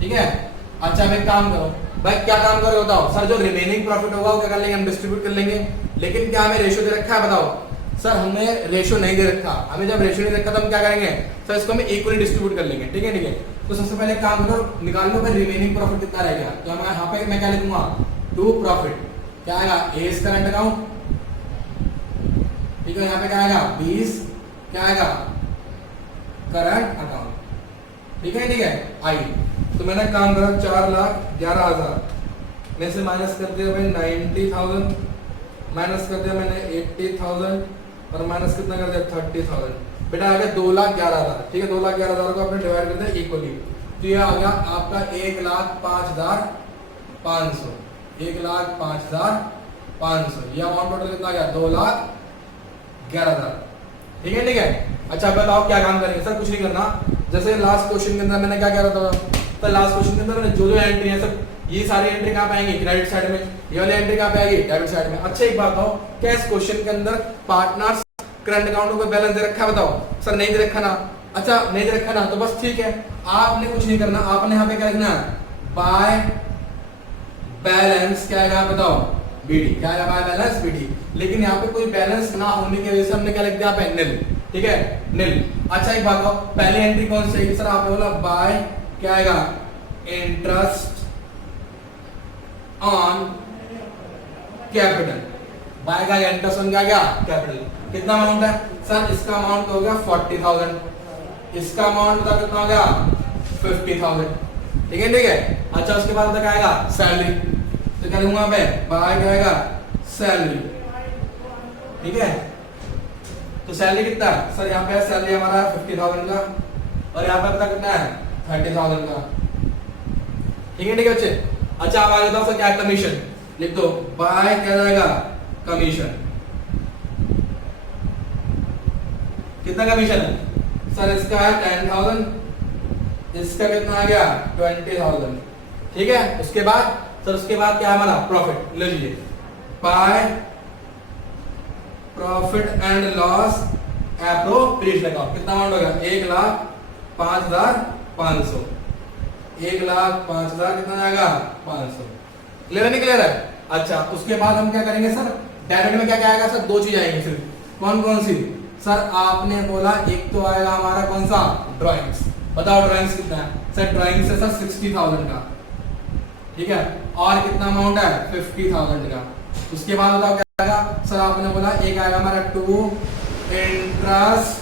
ठीक है। अच्छा अब एक काम करो भाई, क्या काम करोगे बताओ सर, जो रिमेनिंग प्रॉफिट होगा वो क्या कर लेंगे हम डिस्ट्रीब्यूट कर लेंगे, लेकिन क्या हमें रेशियो दे रखा है बताओ सर, हमें रेशियो नहीं दे रखा। हमें जब रेशियो नहीं रखा तो हम क्या करेंगे सर, इसको हम इक्वली डिस्ट्रीब्यूट कर लेंगे। ठीक है ठीक है। तो सबसे पहले काम करो, निकाल लो भाई रिमेनिंग प्रॉफिट कितना रह गया, तो यहाँ पे मैं क्या लिखूंगा टू प्रॉफिट, क्या आएगा ए इज करंट अकाउंट। ठीक है, यहाँ पे क्या आएगा 20, क्या आएगा करंट अकाउंट। ठीक है ठीक है। आई तो मैंने काम करा 4,11,000 में से माइनस कर दिया भाई 90,000, माइनस कर दिया मैंने 80,000 और माइनस कितना कर दिया 30,000। बेटा आ गया 2,11,000। ठीक है, 2,11,000 को आपने डिवाइड कर दिया इक्वली, तो ये आ गया आपका 1,05,500, 1,05,500। ये अमाउंट टोटल कितना आ गया 2,11,000। ठीक है ठीक है। अच्छा बताओ क्या काम करेंगे सर, कुछ नहीं करना, जैसे लास्ट क्वेश्चन के अंदर मैंने क्या कह रहा था, तो लास्ट क्वेश्चन के अंदर मैंने जो एंट्री है सब, ये सारी एंट्री कहाँ पे आएंगी क्रेडिट साइड में, ये वाली एंट्री कहाँ पे आएगी डेबिट साइड में। अच्छा एक बात बताओ, क्या इस क्वेश्चन के अंदर पार्टनर्स करंट अकाउंट को बैलेंस दे रखा है बताओ सर, नहीं दे रखा ना। अच्छा नहीं दे रखा ना, तो बस ठीक है, आपने कुछ नहीं करना, आपने यहाँ पे क्या लिखना है बाय बैलेंस, क्या आएगा बताओ बीडी, क्या आएगा बाय बैलेंस बीडी। लेकिन यहाँ पे कोई बैलेंस ना होने की वजह से हमने क्या लिख दिया पे निल। ठीक है निल। अच्छा एक बात बताओ, पहली एंट्री कौन सी है सर, आपने बोला बाय क्या आएगा इंटरेस्ट ऑन कैपिटल, बाय का इंटरेस्ट ऑन क्या गया कैपिटल। कितना अमाउंट है सर, इसका अमाउंट हो गया 40,000, इसका अमाउंट बता कितना हो गया 50,000। ठीक है ठीक है। अच्छा उसके बाद क्या आएगा सैलरी, तो क्या लिखूंगा मैं बाय क्या आएगा सैलरी। ठीक है, तो सैलरी कितना है सर, यहाँ पे सैलरी हमारा 50,000 का और यहाँ पे पता कितना है 30,000 का। ठीक है ठीक है बच्चे। अच्छा अब आगे बताओ सर क्या कमीशन, लिख दो बाय क्या जाएगा कमीशन। कितना कमीशन है सर, इसका है 10,000, इसका कितना आ गया 20,000। ठीक है, उसके बाद सर, उसके बाद क्या है हमारा प्रॉफिट, ले लीजिए by profit and loss appropriation account. कितना अमाउंट होगा 1,05,500, 1,05,000 कितना आएगा 500। क्लियर है नहीं क्लियर है। अच्छा उसके बाद हम क्या करेंगे सर, डायरेक्ट में क्या क्या आएगा सर, दो चीज आएंगी सिर्फ, कौन कौन सी सर, आपने बोला एक तो आएगा हमारा कौन सा ड्राइंग्स, बताओ ड्राइंग्स कितना है सर, ड्राइंग्स है सर 60,000 का। ठीक है, और कितना अमाउंट है 50,000 का। उसके बाद बताओ क्या आएगा सर, आपने बोला एक आएगा हमारा टू इंटरेस्ट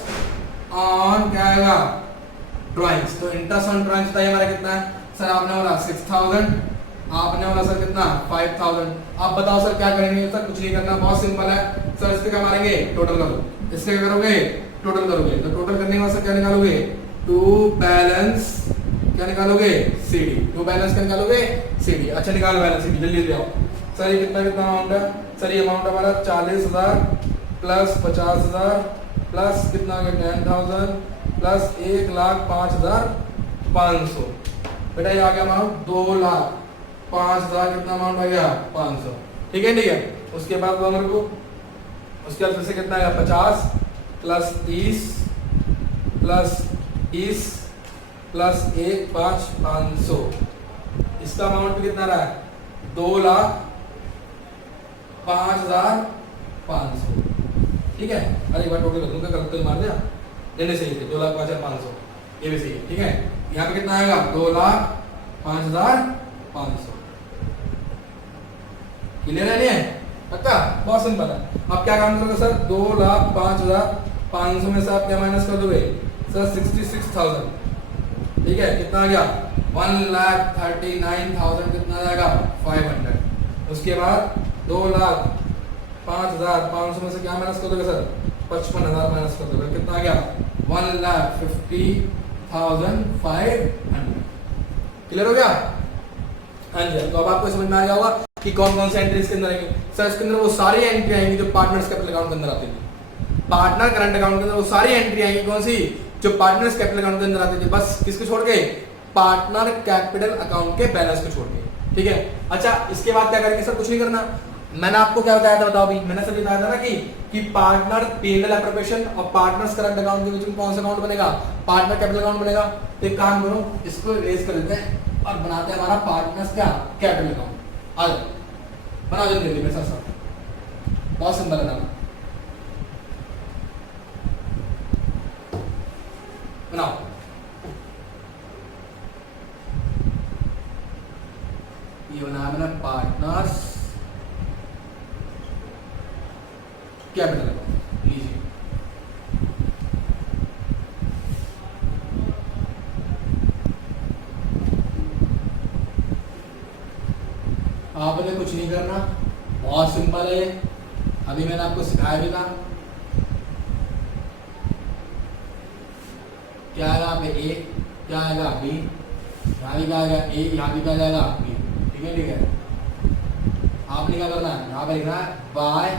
ऑन क्या आएगा ड्राइंग्स, तो इंटरेस्ट ऑन ड्राइंग्स बताइए हमारा कितना है सर, आपने बोला 6,000, आपने बोला सर कितना 5,000। आप बताओ सर क्या करेंगे सर, कुछ नहीं करना, बहुत सिंपल है सर, इसके क्या मारेंगे टोटल करो, इससे क्या करोगे टोटल करोगे, तो टोटल करने के बाद सर क्या निकालोगे टू बैलेंस क्या निकालोगे सीडी, टू बैलेंस क्या निकालोगे सीडी। अच्छा निकालो बैलेंस सीडी जल्दी ले आओ सर, ये कितना कितना अमाउंट है सर, ये अमाउंट हमारा 40,000 प्लस 50,000 प्लस कितना हो गया 10,000 प्लस 1,05,500। बेटा ये आ गया अमाउंट 2,05,000, कितना अमाउंट आ गया 500। ठीक है ठीक है। उसके बाद हमारे को उसके बाद फिर से कितना आएगा 50 प्लस 30 प्लस 30 प्लस 1,05,500, इसका अमाउंट कितना रहा है 2,00,000 5,500, ठीक है। अरे एक बार टोटल कर दूंगा, गलत तो मार दिया, नहीं सही है, 2,05,500, ये भी सही है, ठीक है। यहाँ पे कितना आएगा, 2,05,500, क्लियर है नहीं? पक्का, बहुत सिंपल है। अब क्या काम करोगे सर, 2,05,500 में से आप क्या माइनस कर दोगे सर, 66,000, ठीक है। कितना आ गया, 1,39,000 कितना आ जाएगा, 500। उसके बाद 2,05,500 में से क्या माइनस कर दोगे सर, 55,000 माइनस कर दोगे, कितना आ गया, 1,50,500। क्लियर हो गया? हाँ जी। तो अब आपको समझ में आ गया होगा कि कौन कौन से एंट्री इसके अंदर आएंगे। सर इसके अंदर वो सारी एंट्री आएंगी जो पार्टनर्स कैपिटल अकाउंट के अंदर आती थी। पार्टनर करंट अकाउंट के अंदर वो सारी एंट्री आएंगी, कौन सी, जो पार्टनर्स कैपिटल अकाउंट के अंदर आती थी, बस किसको छोड़ के, पार्टनर कैपिटल अकाउंट के बैलेंस को छोड़ के, ठीक है। अच्छा, इसके बाद क्या करेंगे सर, कुछ नहीं करना। मैंने आपको क्या बताया था, बताओ भी, मैंने सर बताया था ना कि पार्टनर पीएनएल एप्रोप्रिएशन और पार्टनर्स करंट अकाउंट के बीच में कौन सा अकाउंट बनेगा, पार्टनर कैपिटल अकाउंट बनेगा। तो एक काम करो, इसको इरेज कर देते हैं और बनाते हैं हमारा पार्टनर्स क्या, कैपिटल अकाउंट। आ जाओ, बना दो जल्दी मेरे साथ, बहुत सिंपल है ना, बनाओ। ये बनाया मैंने पार्टनर्स कैपिटल अकाउंट, लीजिए। आपने कुछ नहीं करना, बहुत सिंपल है ये, अभी मैंने आपको सिखाया भी था। क्या आएगा यहाँ पे, ए, क्या आएगा बी, यहाँ भी क्या आएगा ए, यहाँ भी क्या जाएगा बी, ठीक है, ठीक है। आपने क्या करना है, यहाँ पे लिखना है बाय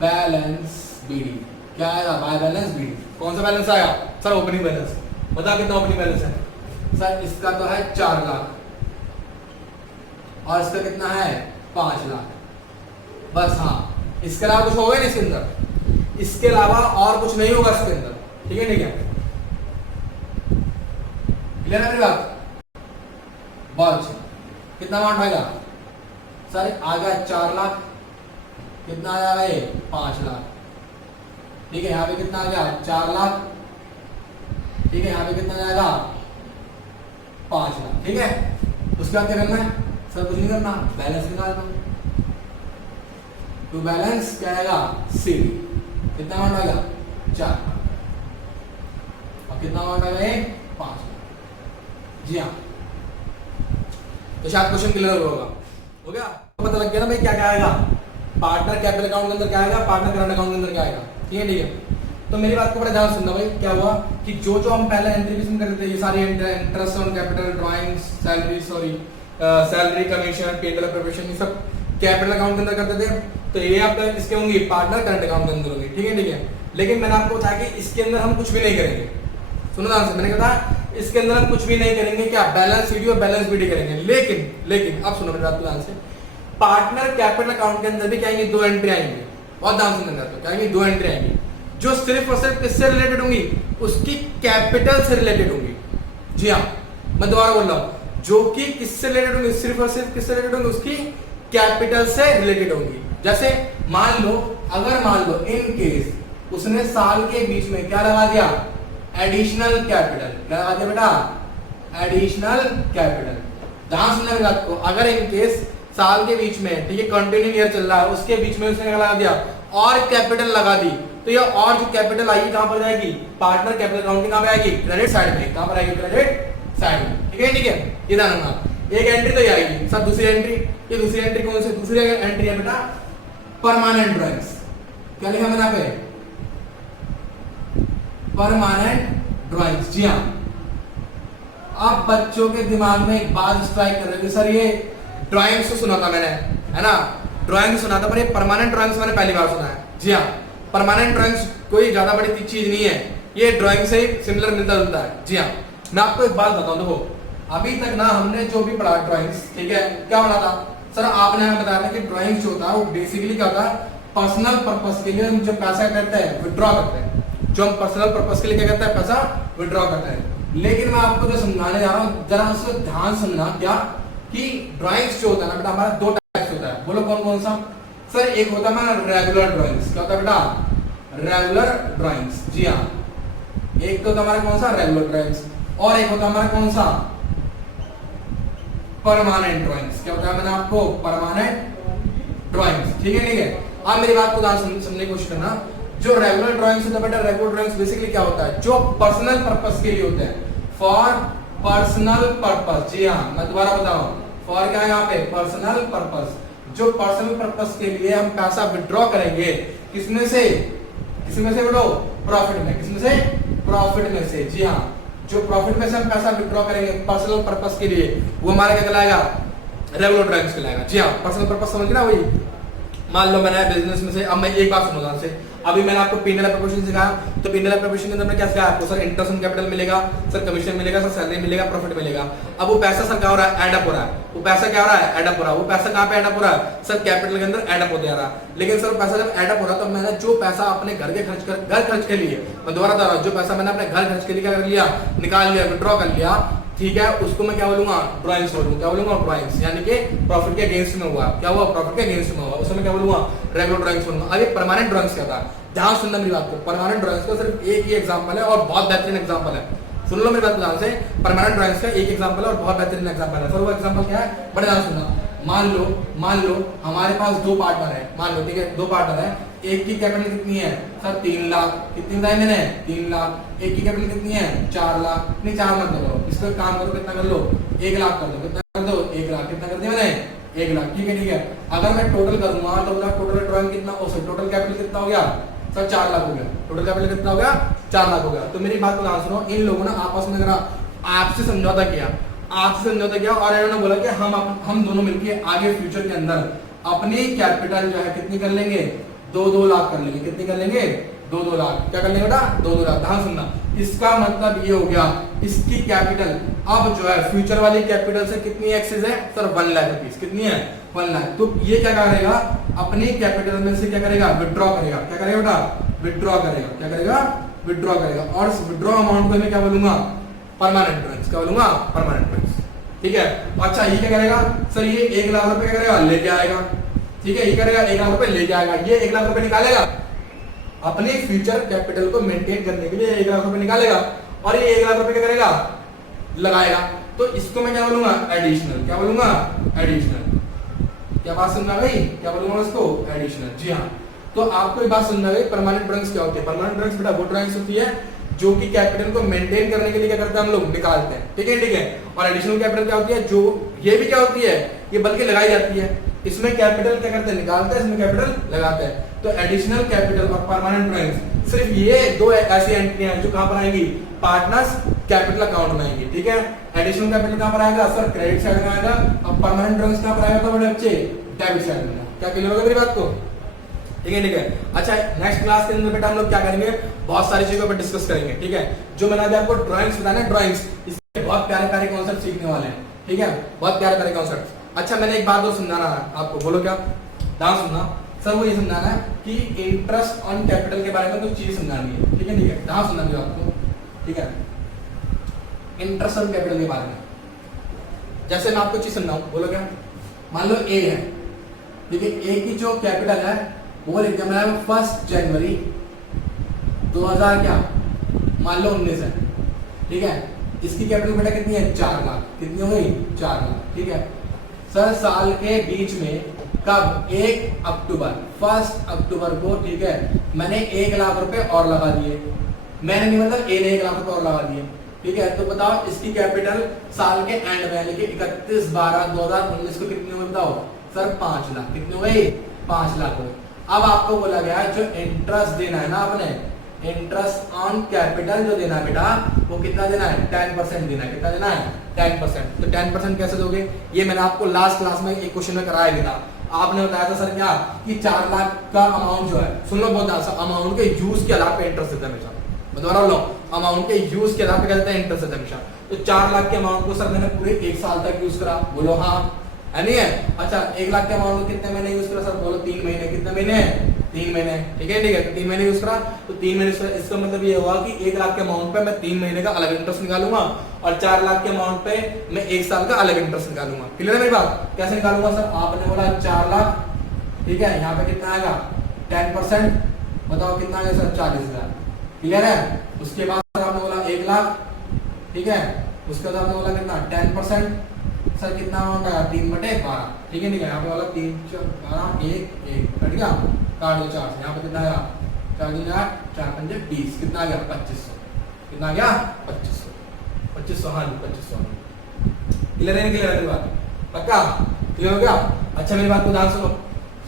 बैलेंस बीडी, क्या आएगा, बाय बैलेंस बीडी। कौन सा बैलेंस आएगा सर, ओपनिंग बैलेंस। बता कितना ओपनिंग बैलेंस है सर, इसका तो है 4 लाख और इसका कितना है 5 लाख, बस। हाँ, इसके अलावा कुछ होगा नहीं इसके अंदर, इसके अलावा और कुछ नहीं होगा इसके अंदर, ठीक है, ठीक है। क्लियर है मेरी बात, बहुत अच्छा। कितना अमाउंट आएगा सर, आ गया 4 लाख, कितना आया भाई 5 लाख, ठीक है। यहाँ पे कितना आ गया 4 लाख, ठीक है। यहाँ पे कितना जाएगा 5 लाख, ठीक है। उसके बाद क्या करना है सर, कुछ नहीं करना, बैलेंस निकाल दो। तो बैलेंस क्या आएगा सी, कितना अमाउंट आएगा 4 लाख, और कितना अमाउंट आएगा 5 लाख, जी हाँ। तो शायद क्वेश्चन क्लियर होगा, हो गया, तो पता लग गया ना भाई क्या क्या आएगा, पार्टनर कैपिटल अकाउंट के अंदर क्या आएगा, पार्टनर करंट अकाउंट के अंदर क्या आएगा, ठीक है, ठीक है। तो मेरी बात को बड़ा ध्यान सुनना भाई, क्या हुआ कि जो जो हम पहले एंट्री में करते थे, ये सारी interest on capital, drawings, salary, salary, commission, paid preparation, ये सब कैपिटल अकाउंट के अंदर करते थे। तो ये आपका इसके होंगे पार्टनर करंट अकाउंट के अंदर होंगे, ठीक है, ठीक है। लेकिन मैंने आपको बताया कि इसके अंदर हम कुछ भी नहीं करेंगे, सुनो ध्यान से, मैंने कहा इसके अंदर हम कुछ भी नहीं करेंगे, क्या, बैलेंस शीट और बैलेंस बीडी करेंगे। लेकिन अब सुनो मेरी बात को ध्यान से, पार्टनर कैपिटल अकाउंट के अंदर भी क्या आएंगे, 2 एंट्री आएंगे, बहुत ध्यान से समझना, तो क्या आएंगे 2 एंट्री आएंगी, जो सिर्फ और सिर्फ किससे रिलेटेड होंगी, उसकी कैपिटल से रिलेटेड होंगी। जी हाँ, मैं दोबारा बोल रहा हूं, जो कि किससे रिलेटेड होंगी, सिर्फ और सिर्फ किससे रिलेटेड होंगी, उसकी कैपिटल से रिलेटेड होंगी। जैसे मान लो, अगर मान लो इन केस उसने साल के बीच में क्या लगा दिया, एडिशनल कैपिटल, क्या लगा दिया बेटा, एडिशनल कैपिटल। ध्यान सुनने बात को, अगर इन केस साल के बीच में, ठीक है, कंटिन्यू ईयर चल रहा है, उसके बीच में उसने क्या लगा दिया, और कैपिटल लगा दी, तो ये और जो कैपिटल आएगी कहां पर जाएगी, पार्टनर कैपिटल अकाउंट के कहां पर आएगी, क्रेडिट साइड में। कहां पर आएगी, क्रेडिट साइड में, ठीक है, ठीक है। ये ध्यान रखना, एक एंट्री तो ये आएगी सर, दूसरी एंट्री, ये दूसरी एंट्री कौन सी, दूसरी एंट्री है बेटा परमानेंट ड्राइंग्स। क्या लिखा मैंने यहाँ पे, परमानेंट ड्राइंग्स। जी हाँ, अब बच्चों के दिमाग में एक बात स्ट्राइक कर रही थी, सर ये ड्राइंग्स तो सुना था मैंने, है ना, ड्राइंग्स सुना था, पर ये परमानेंट ड्राइंग्स मैंने पहली बार सुना है। जी हाँ, परमानेंट ड्राइंग्स कोई ज्यादा बड़ी चीज नहीं है, ये ड्राइंग से सिमिलर मिलता जुलता है। जी हाँ, मैं आपको एक बात बताऊं, देखो अभी तक ना हमने जो भी पढ़ा ड्राइंग्स, ठीक है, क्या पढ़ा था सर, आपने हमें बताया था कि ड्राइंग्स जो होता है वो बेसिकली क्या होता है, पर्सनल पर्पस के लिए हम जब पैसा करते हैं, विड्रॉ करते हैं, जो हम पर्सनल पर्पस के लिए क्या करते हैं, पैसा विड्रॉ करते हैं। लेकिन मैं आपको जो समझाने जा रहा हूँ, जरा उसको ध्यान सुनना, क्या कि ड्राइंग्स जो होता है ना बेटा, हमारा 2 टाइप्स होता है, बोलो कौन कौन सा? सर एक होता है हमारा रेगुलर ड्राइंग्स। क्या होता है बेटा? Regular drawings. जी हाँ, एक तो हमारा कौन सा? Regular drawings. और एक होता है हमारा कौन सा? Permanent drawings. क्या होता है? मैंने आपको परमानेंट ड्राइंग्स। ठीक है, ठीक है। आप मेरी बात को ध्यान समझने की कोशिश करना। जो रेगुलर ड्राइंग्स होता है बेटा, रेगुलर ड्राइंग्स बेसिकली क्या होता है? जो पर्सनल पर्पस के लिए होते हैं, फॉर पर्सनल पर्पस। जी हाँ, मैं दोबारा बता रहा हूं, फॉर क्या है यहाँ पे? Personal purpose. जो पर्सनल पर्पस के लिए हम पैसा विड्रॉ करेंगे, किसमें से? किसमें से बेटो? प्रॉफिट में। किसमें से? प्रॉफिट में से। जी हाँ, जो प्रॉफिट में से हम पैसा विड्रॉ करेंगे पर्सनल पर्पस के लिए, वो हमारा क्या कहलाएगा? रेगुलर ड्राइंग्स कहलाएगा। जी हाँ, पर्सनल पर्पस समझ ना वही। मान लो मैंने बिजनेस में से, अब मैं एक बात सुनो ध्यान से, अभी मैंने आपको P&L प्रोपोर्शन सिखाया, तो P&L प्रोपोर्शन के अंदर मैं क्या सिखाया आपको? सर इंटरेस्ट ऑन कैपिटल मिलेगा, सर कमीशन मिलेगा, सर सैलरी मिलेगा, प्रॉफिट मिलेगा। अब वो पैसा सर क्या हो रहा है? एड अप हो रहा है। वो पैसा क्या हो रहा है? एड अप हो रहा है। वो पैसा कहाँ पे एड अप हो रहा है? सर कैपिटल के अंदर एड अप होते जा रहा है। लेकिन सर पैसा जब एड अप हो रहा है, तो मैंने जो पैसा अपने घर खर्च के लिए, मैं दोबारा बता रहा हूँ, जो पैसा मैंने अपने घर खर्च के लिए क्या कर लिया? निकाल लिया, विड्रॉ कर लिया। ठीक है, उसको मैं क्या बोलूंगा? ड्राइंग्स बोलूंगा। क्या बोलूंगा? ड्राइंग्स। यानी कि प्रॉफिट के अगेंस्ट में हुआ। क्या हुआ? प्रॉफिट के अगेंस्ट में हुआ, उसमें मैं क्या बोलूंगा? रेगुलर ड्राइंग्स बोलूंगा। अब ये परमानेंट ड्राइंग्स क्या था? ध्यान सुनना मेरी बात को। परमानेंट ड्राइंग्स का सिर्फ एक ही एग्जांपल है और बहुत बेहतरीन एग्जांपल है। सुन लो मेरी बात ध्यान से। परमानेंट ड्राइंग्स का एक एग्जांपल है और बहुत बेहतरीन एग्जांपल है। सर वो एग्जांपल क्या है? बड़े ध्यान सुनना। मान लो हमारे पास दो पार्टनर है। मान लो, ठीक है, दो पार्टनर है। एक की कैपिटल कितनी है? सर 3 लाख। कितनी बताई मैंने? 3 लाख। एक की कैपिटल कितनी है? 4 लाख। नहीं 4 मत करो, इसका काम करो, कितना कर लो? 1 लाख कर दो। कितना कर दो? 1 लाख। कितना कर दिया मैंने? 1 लाख। ठीक है, ठीक है। अगर मैं टोटल करूंगा तो मेरा टोटल ड्राइंग कितना? टोटल कैपिटल कितना हो गया? सर 4 लाख हो गया। टोटल कैपिटल कितना हो गया? 4 लाख हो गया। तो मेरी बात को ध्यान सुनो। इन लोगों ने आपस में आपसे समझौता किया, और इन्होंने बोला कि हम दोनों मिलकर आगे फ्यूचर के अंदर अपनी कैपिटल जो है कितनी कर लेंगे? 2-2 लाख कर लेंगे। कितनी कर लेंगे? 2-2 लाख। क्या कर लेंगे बेटा? 2-2 लाख। ध्यान सुनना, इसका मतलब ये हो गया, इसकी कैपिटल अब जो है फ्यूचर वाली कैपिटल से कितनी एक्सेस है? Sir 1 lakh rupees. कितनी है? 1 लाख। तो ये क्या करेगा? अपनी कैपिटल में से क्या करेगा? विड्रॉ करेगा। क्या करेगा बेटा? विड्रॉ करेगा। क्या करेगा? विड्रॉ करेगा। और इस विड्रॉ अमाउंट को मैं क्या बोलूंगा? Permanent drawings. क्या बोलूंगा? Permanent drawings. ठीक है। अच्छा, ये क्या करेगा? सर ये 1 लाख रुपए क्या करेगा? लेके आएगा। ठीक है, ये करेगा 1 लाख रुपए लेके आएगा। ये 1 लाख रुपए निकालेगा अपने फ्यूचर कैपिटल को मेंटेन करने के लिए, 1 लाख रुपए निकालेगा और ये 1 लाख रुपए क्या करेगा? लगाएगा। तो इसको मैं क्या बोलूंगा? एडिशनल। क्या बोलूंगा? एडिशनल। क्या बात समझा गई? क्या बोलूंगा इसको? एडिशनल। जी हाँ, तो आपको ये बात समझा गई परमानेंट ड्राइंग्स क्या होती है? परमानेंट ड्राइंग्स बेटा वो ड्राइंग्स होती है जो कि कैपिटल को मेंटेन करने के लिए क्या करते हैं? हम लोग निकालते हैं। ठीक है, ठीक है। और एडिशनल कैपिटल क्या होती है? जो ये भी क्या होती है? ये बल्कि लगाई जाती है। इसमें कैपिटल क्या करते हैं? निकालते हैं, इसमें कैपिटल लगाते हैं। तो एडिशनल कैपिटल और परमानेंट ड्राइंग्स सिर्फ ये दो ऐसी एंट्रियां हैं जो कहां पर आएंगी? पार्टनर्स कैपिटल अकाउंट में आएंगी। ठीक है, एडिशनल कैपिटल कहां पर आएगा? सर क्रेडिट साइड में आएगा। अब परमानेंट ड्राइंग्स कहां पर आएगा? तो बड़े बच्चे डेबिट साइड में। क्या क्लियर होगा मेरी बात को? ठीक है, ठीक है। अच्छा, नेक्स्ट क्लास के अंदर बेटा हम लोग क्या करेंगे? बहुत सारी चीजों पर डिस्कस करेंगे। ठीक है, जो मैंने अभी आपको ड्राइंग्स बताया ना, ड्राइंग्स, इसके बहुत प्यारे प्यारे कॉन्सेप्ट सीखने वाले हैं। ठीक है, बहुत प्यारे प्यारे कॉन्सेप्ट। अच्छा, मैंने एक बात और समझाना है आपको। बोलो क्या? ध्यान सुनना। सर वो ये समझाना है कि इंटरेस्ट ऑन कैपिटल के बारे में कुछ चीजें समझानी है। ठीक है, ठीक है। ध्यान सुनना मुझे आपको। ठीक है, इंटरेस्ट ऑन कैपिटल के बारे में जैसे मैं आपको चीज समझाऊं। बोलो क्या? मान लो ए है। ठीक है, ए की जो कैपिटल है वो लिख दिया मैंने 1 जनवरी 2000 क्या मान लो 19 है। ठीक है, इसकी कैपिटल बेटा कितनी है? 4 लाख। कितनी हो गई? 4 लाख। ठीक है सर, साल के बीच में कब? 1 अक्टूबर को, ठीक है, मैंने 1 लाख रुपए और लगा दिए। मैंने नहीं, मतलब ए ने 1 लाख रुपए और लगा दिए। ठीक है, तो बताओ इसकी कैपिटल साल के एंड में यानी कि 31/12/2019 को कितनी हुई बताओ? सर 5 लाख। कितनी हो गई? 5 लाख हो गई। अब आपको बोला गया है जो इंटरेस्ट देना है ना, आपने इंटरेस्ट ऑन कैपिटल जो देना है बेटा, वो कितना देना है? 10% देना है। कितना देना है? 10%। तो 10% कैसे दोगे? ये मैंने आपको लास्ट क्लास में एक क्वेश्चन में कराया भी था। आपने बताया था सर क्या कि 4 लाख का अमाउंट जो है, सुन लो बहुत सा, अमाउंट के यूज के आधार पे इंटरेस्ट देता है हमेशा। मैं दोबारा बोल रहा हूं, अमाउंट के यूज के आधार पे क्या देता है? इंटरेस्ट देता है हमेशा। तो 4 लाख के अमाउंट को सर मैंने पूरे 1 साल तक यूज करा। बोलो हाँ, है नहीं है? अच्छा, 1 लाख के अमाउंट को कितने महीने यूज करा? सर बोलो 3 महीने। कितने महीने? 3 महीने, ठीक है ठीक है, तो 3 महीने यूज करा, तो 3 महीने इसका मतलब ये हुआ कि 1 लाख के अमाउंट पे मैं 3 महीने का अलग इंटरेस्ट निकालूंगा और 4 लाख के अमाउंट पे मैं 1 साल का अलग इंटरेस्ट निकालूंगा। क्लियर है मेरी बात? कैसे निकालूंगा सर? आपने बोला 4 लाख, ठीक है, यहाँ पे कितना आएगा 10%, बताओ कितना आएगा सर? 40,000। क्लियर है? उसके बाद सर आपने बोला 1 लाख, ठीक है, उसके बाद आपने बोला कितना 10%, सर कितना अमाउंट आएगा 3/12, ठीक है ठीक है, यहाँ पे वाला 3 12 1 1 कट गया, काट दो 4 से, यहाँ पे कितना आएगा 4 4 5 20, कितना आ गया 2500, कितना आ गया 2500, हाँ जी 2500। क्लियर है नहीं क्लियर है मेरी बात? पक्का क्लियर हो गया? अच्छा मेरी बात को ध्यान सुनो,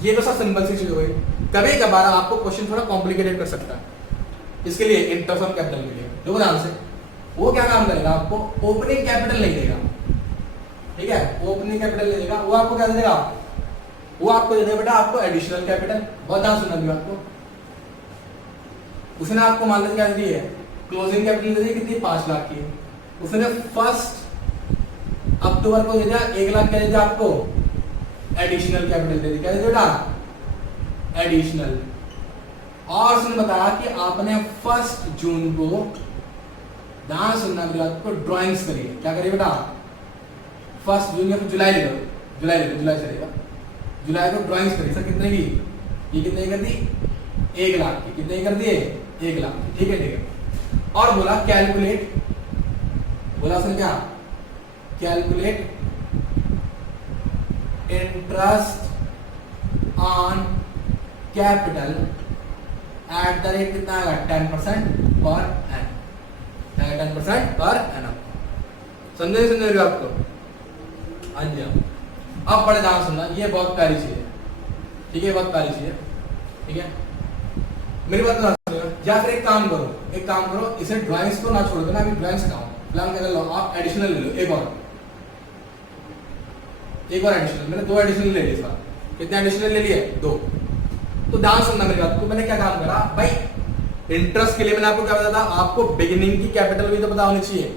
ये तो सब सिंपल सी चीज हो गई। कभी कभार आपको क्वेश्चन थोड़ा कॉम्प्लिकेटेड कर सकता है, इसके लिए इंटरेस्ट ऑफ कैपिटल के लिए देखो ध्यान से, वो क्या काम करेगा, आपको ओपनिंग कैपिटल नहीं देगा, ठीक है, ओपनिंग कैपिटल नहीं देगा, वो आपको क्या देगा, वो आपको दे देगा बेटा आपको एडिशनल कैपिटल। बहुत ध्यान सुनना भी आपको, उसने आपको मान लो क्या दी है, क्लोजिंग कैपिटल दे दी कितनी 5 लाख की, उसने 1 अक्टूबर को दे दिया 1 लाख, क्या दे दिया आपको एडिशनल कैपिटल दे दी, क्या दे दिया बेटा एडिशनल। और उसने बताया कि आपने 1 जून को, ध्यान सुनना भी आपको, ड्राइंग्स करिए, क्या करिए बेटा 1 जून या फिर जुलाई ले लो, जुलाई चलेगा, जुलाई को ड्राइंग्स करिए। सर कितने की, ये कितने की कर दी 1 लाख की, कितने की कर दिए 1 लाख की, ठीक है ठीक है। और बोला कैलकुलेट, बोला सर क्या, calculate interest on capital at the rate कितना आएगा 10% पर एनम, 10% पर एनम। समझे आपको? हाँ जी हाँ। अब बड़े ध्यान सुनना, ये बहुत प्यारी चीज है, ठीक है, बहुत प्यारी चीज है, ठीक है, मेरी बात ध्यान सुनिएगा। या फिर एक काम करो, इसे ड्राइंग्स को ना छोड़ देना, अभी ड्राइंग्स हटाओ, प्लान कर लो, आप एडिशनल ले लो, एक और एडिशनल, मैंने 2 एडिशनल ले लिए इस बार, कितने एडिशनल ले लिए 2। तो ध्यान सुनना मेरी बात को, मैंने क्या काम करा भाई, इंटरेस्ट के लिए मैंने आपको क्या बताया था, आपको बिगिनिंग की कैपिटल भी तो पता होनी चाहिए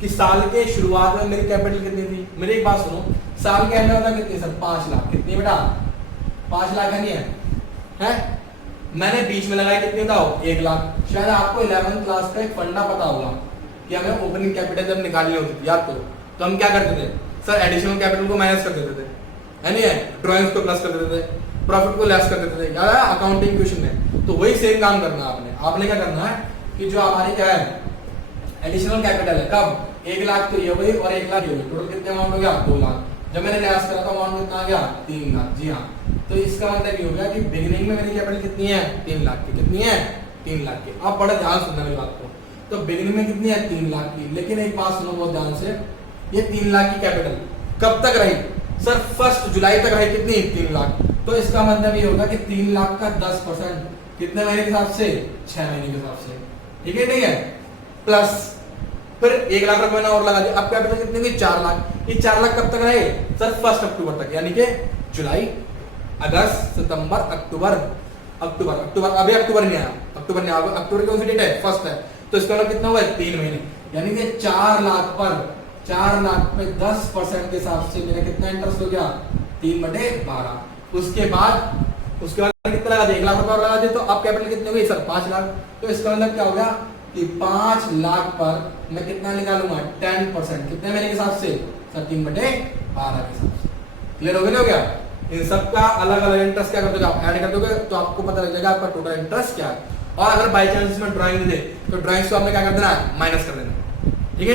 कि साल के शुरुआत में मेरी कैपिटल कितनी थी। मेरी एक बात सुनो, साल के एंड में होता कितनी सर 5 लाख, कितनी बेटा 5 लाख है, नहीं है? मैंने बीच में लगाई कितनी बताओ 1 लाख। शायद आपको 11th क्लास का एक फंडा पता होगा कि हमें ओपनिंग कैपिटल जब निकालनी होती थी, याद करो, तो हम क्या करते थे सर, एडिशनल कैपिटल को माइनस कर देते थे, है नहीं है, ड्राइंग्स को प्लस कर देते थे, प्रॉफिट को लेस कर देते थे, याद है अकाउंटिंग क्वेश्चन में। तो वही सेम काम करना है आपने क्या करना है कि जो हमारी क्या है एडिशनल कैपिटल है, कब 1 लाख तो ये हो गई और 1 लाख ये हो गई, टोटल कितने अमाउंट हो गया 2 लाख। जब मैंने लेस करा तो अमाउंट कितना आ गया 3 लाख। जी हाँ, तो इसका मतलब ये हो गया कि बिगिनिंग में मेरी कैपिटल कितनी है 3 लाख की, कितनी है 3 लाख की। आप बड़ा ध्यान सुनना मेरी बात को, तो बिगिनिंग में कितनी है 3 लाख की, लेकिन एक बात सुनो बहुत ध्यान से, ये 3 लाख की कैपिटल कब तक रही सर, 1 जुलाई तक रही, कितनी 3 लाख। तो इसका मतलब ये होगा कि 3 लाख का 10% कितने महीने के हिसाब से 6 महीने के हिसाब से, ठीक है ठीक है, प्लस फिर 1 लाख रुपए मैंने और लगा दिया, अब कैपिटल कितनी हुई 4 लाख। ये 4 लाख कब तक रहे सर 1 अक्टूबर तक, यानी कि जुलाई अगस्त सितंबर अक्टूबर, अभी अक्टूबर नहीं आया, अक्टूबर की कौन सी डेट है 1 है, तो इसका मतलब कितना हुआ 3 महीने, यानी कि 4 लाख पे 10% के हिसाब से मेरा कितना इंटरेस्ट हो गया 3/12। उसके बाद कितना लगा दिया 1 लाख रुपए और लगा दिया, तो अब कैपिटल कितनी हो गई सर 5 लाख। तो इसका मतलब क्या हो गया कि 5 लाख पर मैं कितना निकालूंगा 10%, कितने महीने के हिसाब से सर 3/12 के हिसाब से। क्लियर हो गया? इन सब का अलग अलग इंटरेस्ट क्या कर दोगे आप, ऐड कर दोगे तो आपको पता लग जाएगा आपका टोटल इंटरेस्ट क्या है। और अगर बाई चांस में ड्राइंग दे तो ड्राइंग्स को आपने क्या कर देना है माइनस कर देना, ठीक है।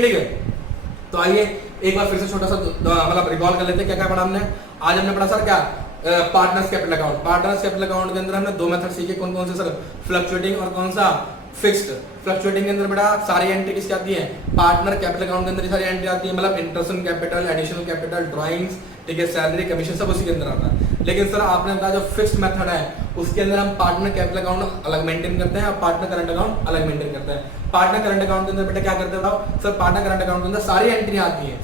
तो आइए एक बार फिर से छोटा सा मतलब रिकॉल कर लेते हैं क्या क्या पढ़ा हमने। आज हमने पढ़ा सर क्या partners capital account. Partners capital account के अंदर हमने 2 मेथड सीखे, कौन कौन से सर, फ्लक्चुएटिंग और कौन सा फिक्स्ड। फ्लक्चुएटिंग के अंदर बेटा सारी एंट्री किसकी आती है, पार्टनर कैपिटल अकाउंट के अंदर सारी एंट्री आती है, मतलब interest on capital, additional capital, drawings, ठीक है, सैलरी, कमीशन सब उसी के अंदर आता है। लेकिन सर आपने बताया जो फिक्स्ड मेथड है उसके अंदर हम पार्टनर कैपिटल अकाउंट अलग मेंटेन करते हैं और पार्टनर करंट अकाउंट अलग मेंटेन करते हैं। पार्टनर करंट अकाउंट के अंदर बेटा क्या करते हैं सर, पार्टनर करंट अकाउंट के अंदर सारी एंट्री आती है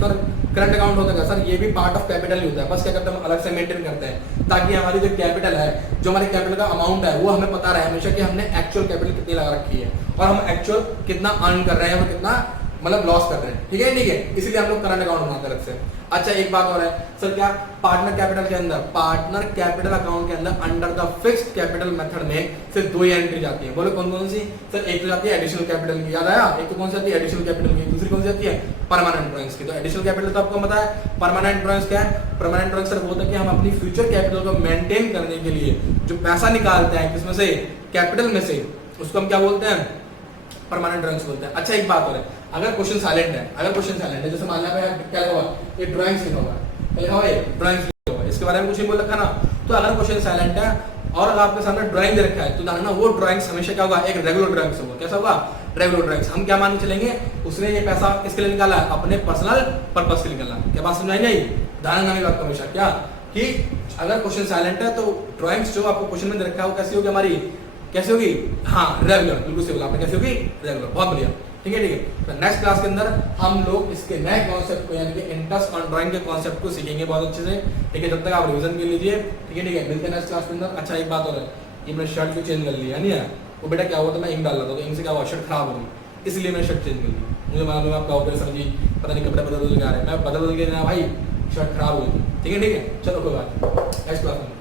सर। करंट अकाउंट होता है सर, ये भी पार्ट ऑफ कैपिटल ही होता है, बस क्या करते हैं हम अलग से मेंटेन करते हैं ताकि हमारी जो कैपिटल है, जो हमारे कैपिटल का अमाउंट है वो हमें पता रहे हमेशा कि हमने एक्चुअल कैपिटल कितनी लगा रखी है और हम एक्चुअल कितना अर्न कर रहे हैं और कितना मतलब लॉस कर रहे हैं, ठीक है, इसलिए हम लोग करंट अकाउंट बनाते हैं अलग से। अच्छा एक बात और है सर, क्या पार्टनर कैपिटल के अंदर, पार्टनर कैपिटल अकाउंट के अंदर under the fixed capital method में सिर्फ 2 ही एंट्री जाती है। बोलो कौन कौन सी सर? एक तो जाती है एडिशनल कैपिटल की, याद आया? एक तो कौन सी आती है एडिशनल कैपिटल की, दूसरी कौन सी आती है परमानेंट ड्राइंग्स की। तो एडिशनल कैपिटल तो आपको पता है, परमानेंट ड्राइंग्स क्या है? परमानेंट ड्राइंग्स सर बोलते हैं कि हम अपनी फ्यूचर कैपिटल को मेंटेन करने के लिए जो पैसा निकालते हैं किसमें से, कैपिटल में से, उसको हम क्या बोलते हैं? परमानेंट ड्राइंग्स बोलते हैं। अच्छा एक बात और है, अगर क्वेश्चन साइलेंट है, अगर क्वेश्चन साइलेंट है, जैसे मान लिया क्या लिखा हुआ, ये ड्राइंग्स लिखा हुआ है, क्या लिखा हुआ है? ड्राइंग्स लिखा हुआ है, इसके बारे में कुछ नहीं बोल रखा ना। तो अगर क्वेश्चन साइलेंट है और अगर आपके सामने ड्राइंग दे रखा है तो जानना वो ड्राइंग्स हमेशा क्या होगा? एक रेगुलर ड्राइंग्स होगा। कैसा होगा? Regular drawings. हम क्या मान के चलेंगे? उसने ये पैसा किसके लिए निकाला? अपने पर्सनल पर्पस के लिए निकाला। क्या बात समझ आई? नहीं, ध्यान रखना बात हमेशा क्या कि अगर क्वेश्चन साइलेंट है तो ड्राइंग्स जो आपको क्वेश्चन में दे रखा है वो कैसी होगी हमारी? कैसे होगी? हाँ रेगुलर, बिल्कुल सही बोला आपने, कैसे होगी? रेगुलर। बहुत बढ़िया, ठीक है। तो नेक्स्ट क्लास के अंदर हम लोग इसके नए कॉन्सेप्ट को यानी कि इंटरेस्ट ऑन ड्राइंग के कॉन्सेप्ट को सीखेंगे बहुत अच्छे से, ठीक है। जब तक आप रिवीजन कर लीजिए, ठीक है, मिलते हैं नेक्स्ट क्लास के अंदर। अच्छा एक बात और है, ये मैंने शर्ट भी चेंज कर लिया नहीं है वो बेटा, क्या हुआ था मैं इंक डाल रहा था तो इंक से क्या हुआ, शर्ट खराब हो गई, इसलिए मैंने शर्ट चेंज कर ली। मुझे मालूम है आपका होगा सर जी पता नहीं कपड़े बदल के आ रहे हैं, मैं बदल के ना भाई शर्ट खराब हो गई थी, ठीक है, चलो कोई बात, नेक्स्ट क्लास में।